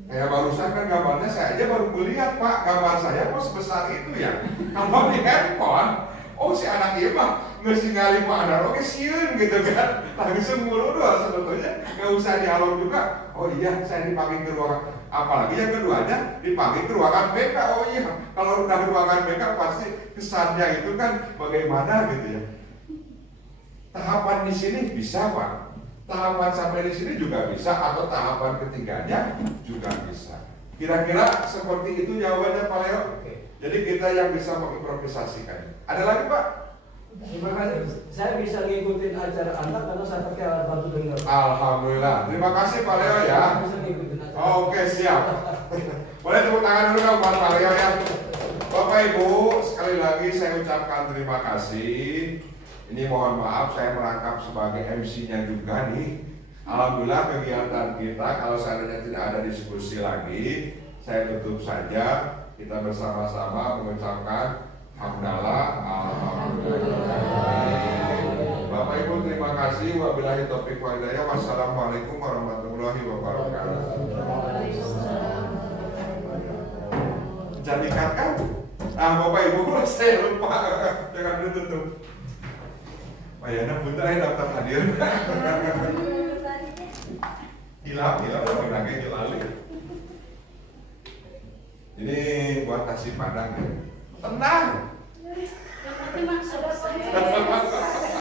Kayak barusan kan gambarnya saya aja baru melihat Pak, gambar saya kok sebesar itu ya. Kalau di handphone, oh si anak ini mah ngesingali Pak Anar, oke sieun gitu kan. Langsung mulu sebetulnya, nggak usah dialog juga. Oh iya, saya dipanggil ke ruangan. Apalagi yang keduanya dipanggil ke ruangan BK. Oh iya, kalau udah ruangan BK pasti kesannya itu kan bagaimana gitu ya. Tahapan di sini bisa Pak, tahapan sampai di sini juga bisa, atau tahapan ketiganya juga bisa. Kira-kira seperti itu jawabannya Pak Leo. Jadi kita yang bisa mengimprovisasikan. Ada lagi Pak? Terima kasih. Saya bisa ngikutin acara anak karena saya pakai alat bantu dengar. Alhamdulillah. Terima kasih Pak Leo ya. Bisa ngikutin acara. Oke siap. Boleh tepuk tangan dulu dong buat Pak Leo ya. Bapak Ibu, sekali lagi saya ucapkan terima kasih. Ini mohon maaf saya merangkap sebagai MC-nya juga nih. Alhamdulillah kegiatan kita, kalau seandainya tidak ada diskusi lagi, saya tutup saja. Kita bersama-sama mengucapkan hamdalah, alhamdulillah. Bapak Ibu terima kasih. Wabillahi taufiq wal hidayah. Wassalamualaikum warahmatullahi wabarakatuh. Jangan dikatkan. Bapak Ibu saya lupa. Jangan ditutup. Bayana buta daftar hadir. Hilang lagi lalu. Ini buat nasi padang ya. Tenang. Yang penting maksud saya.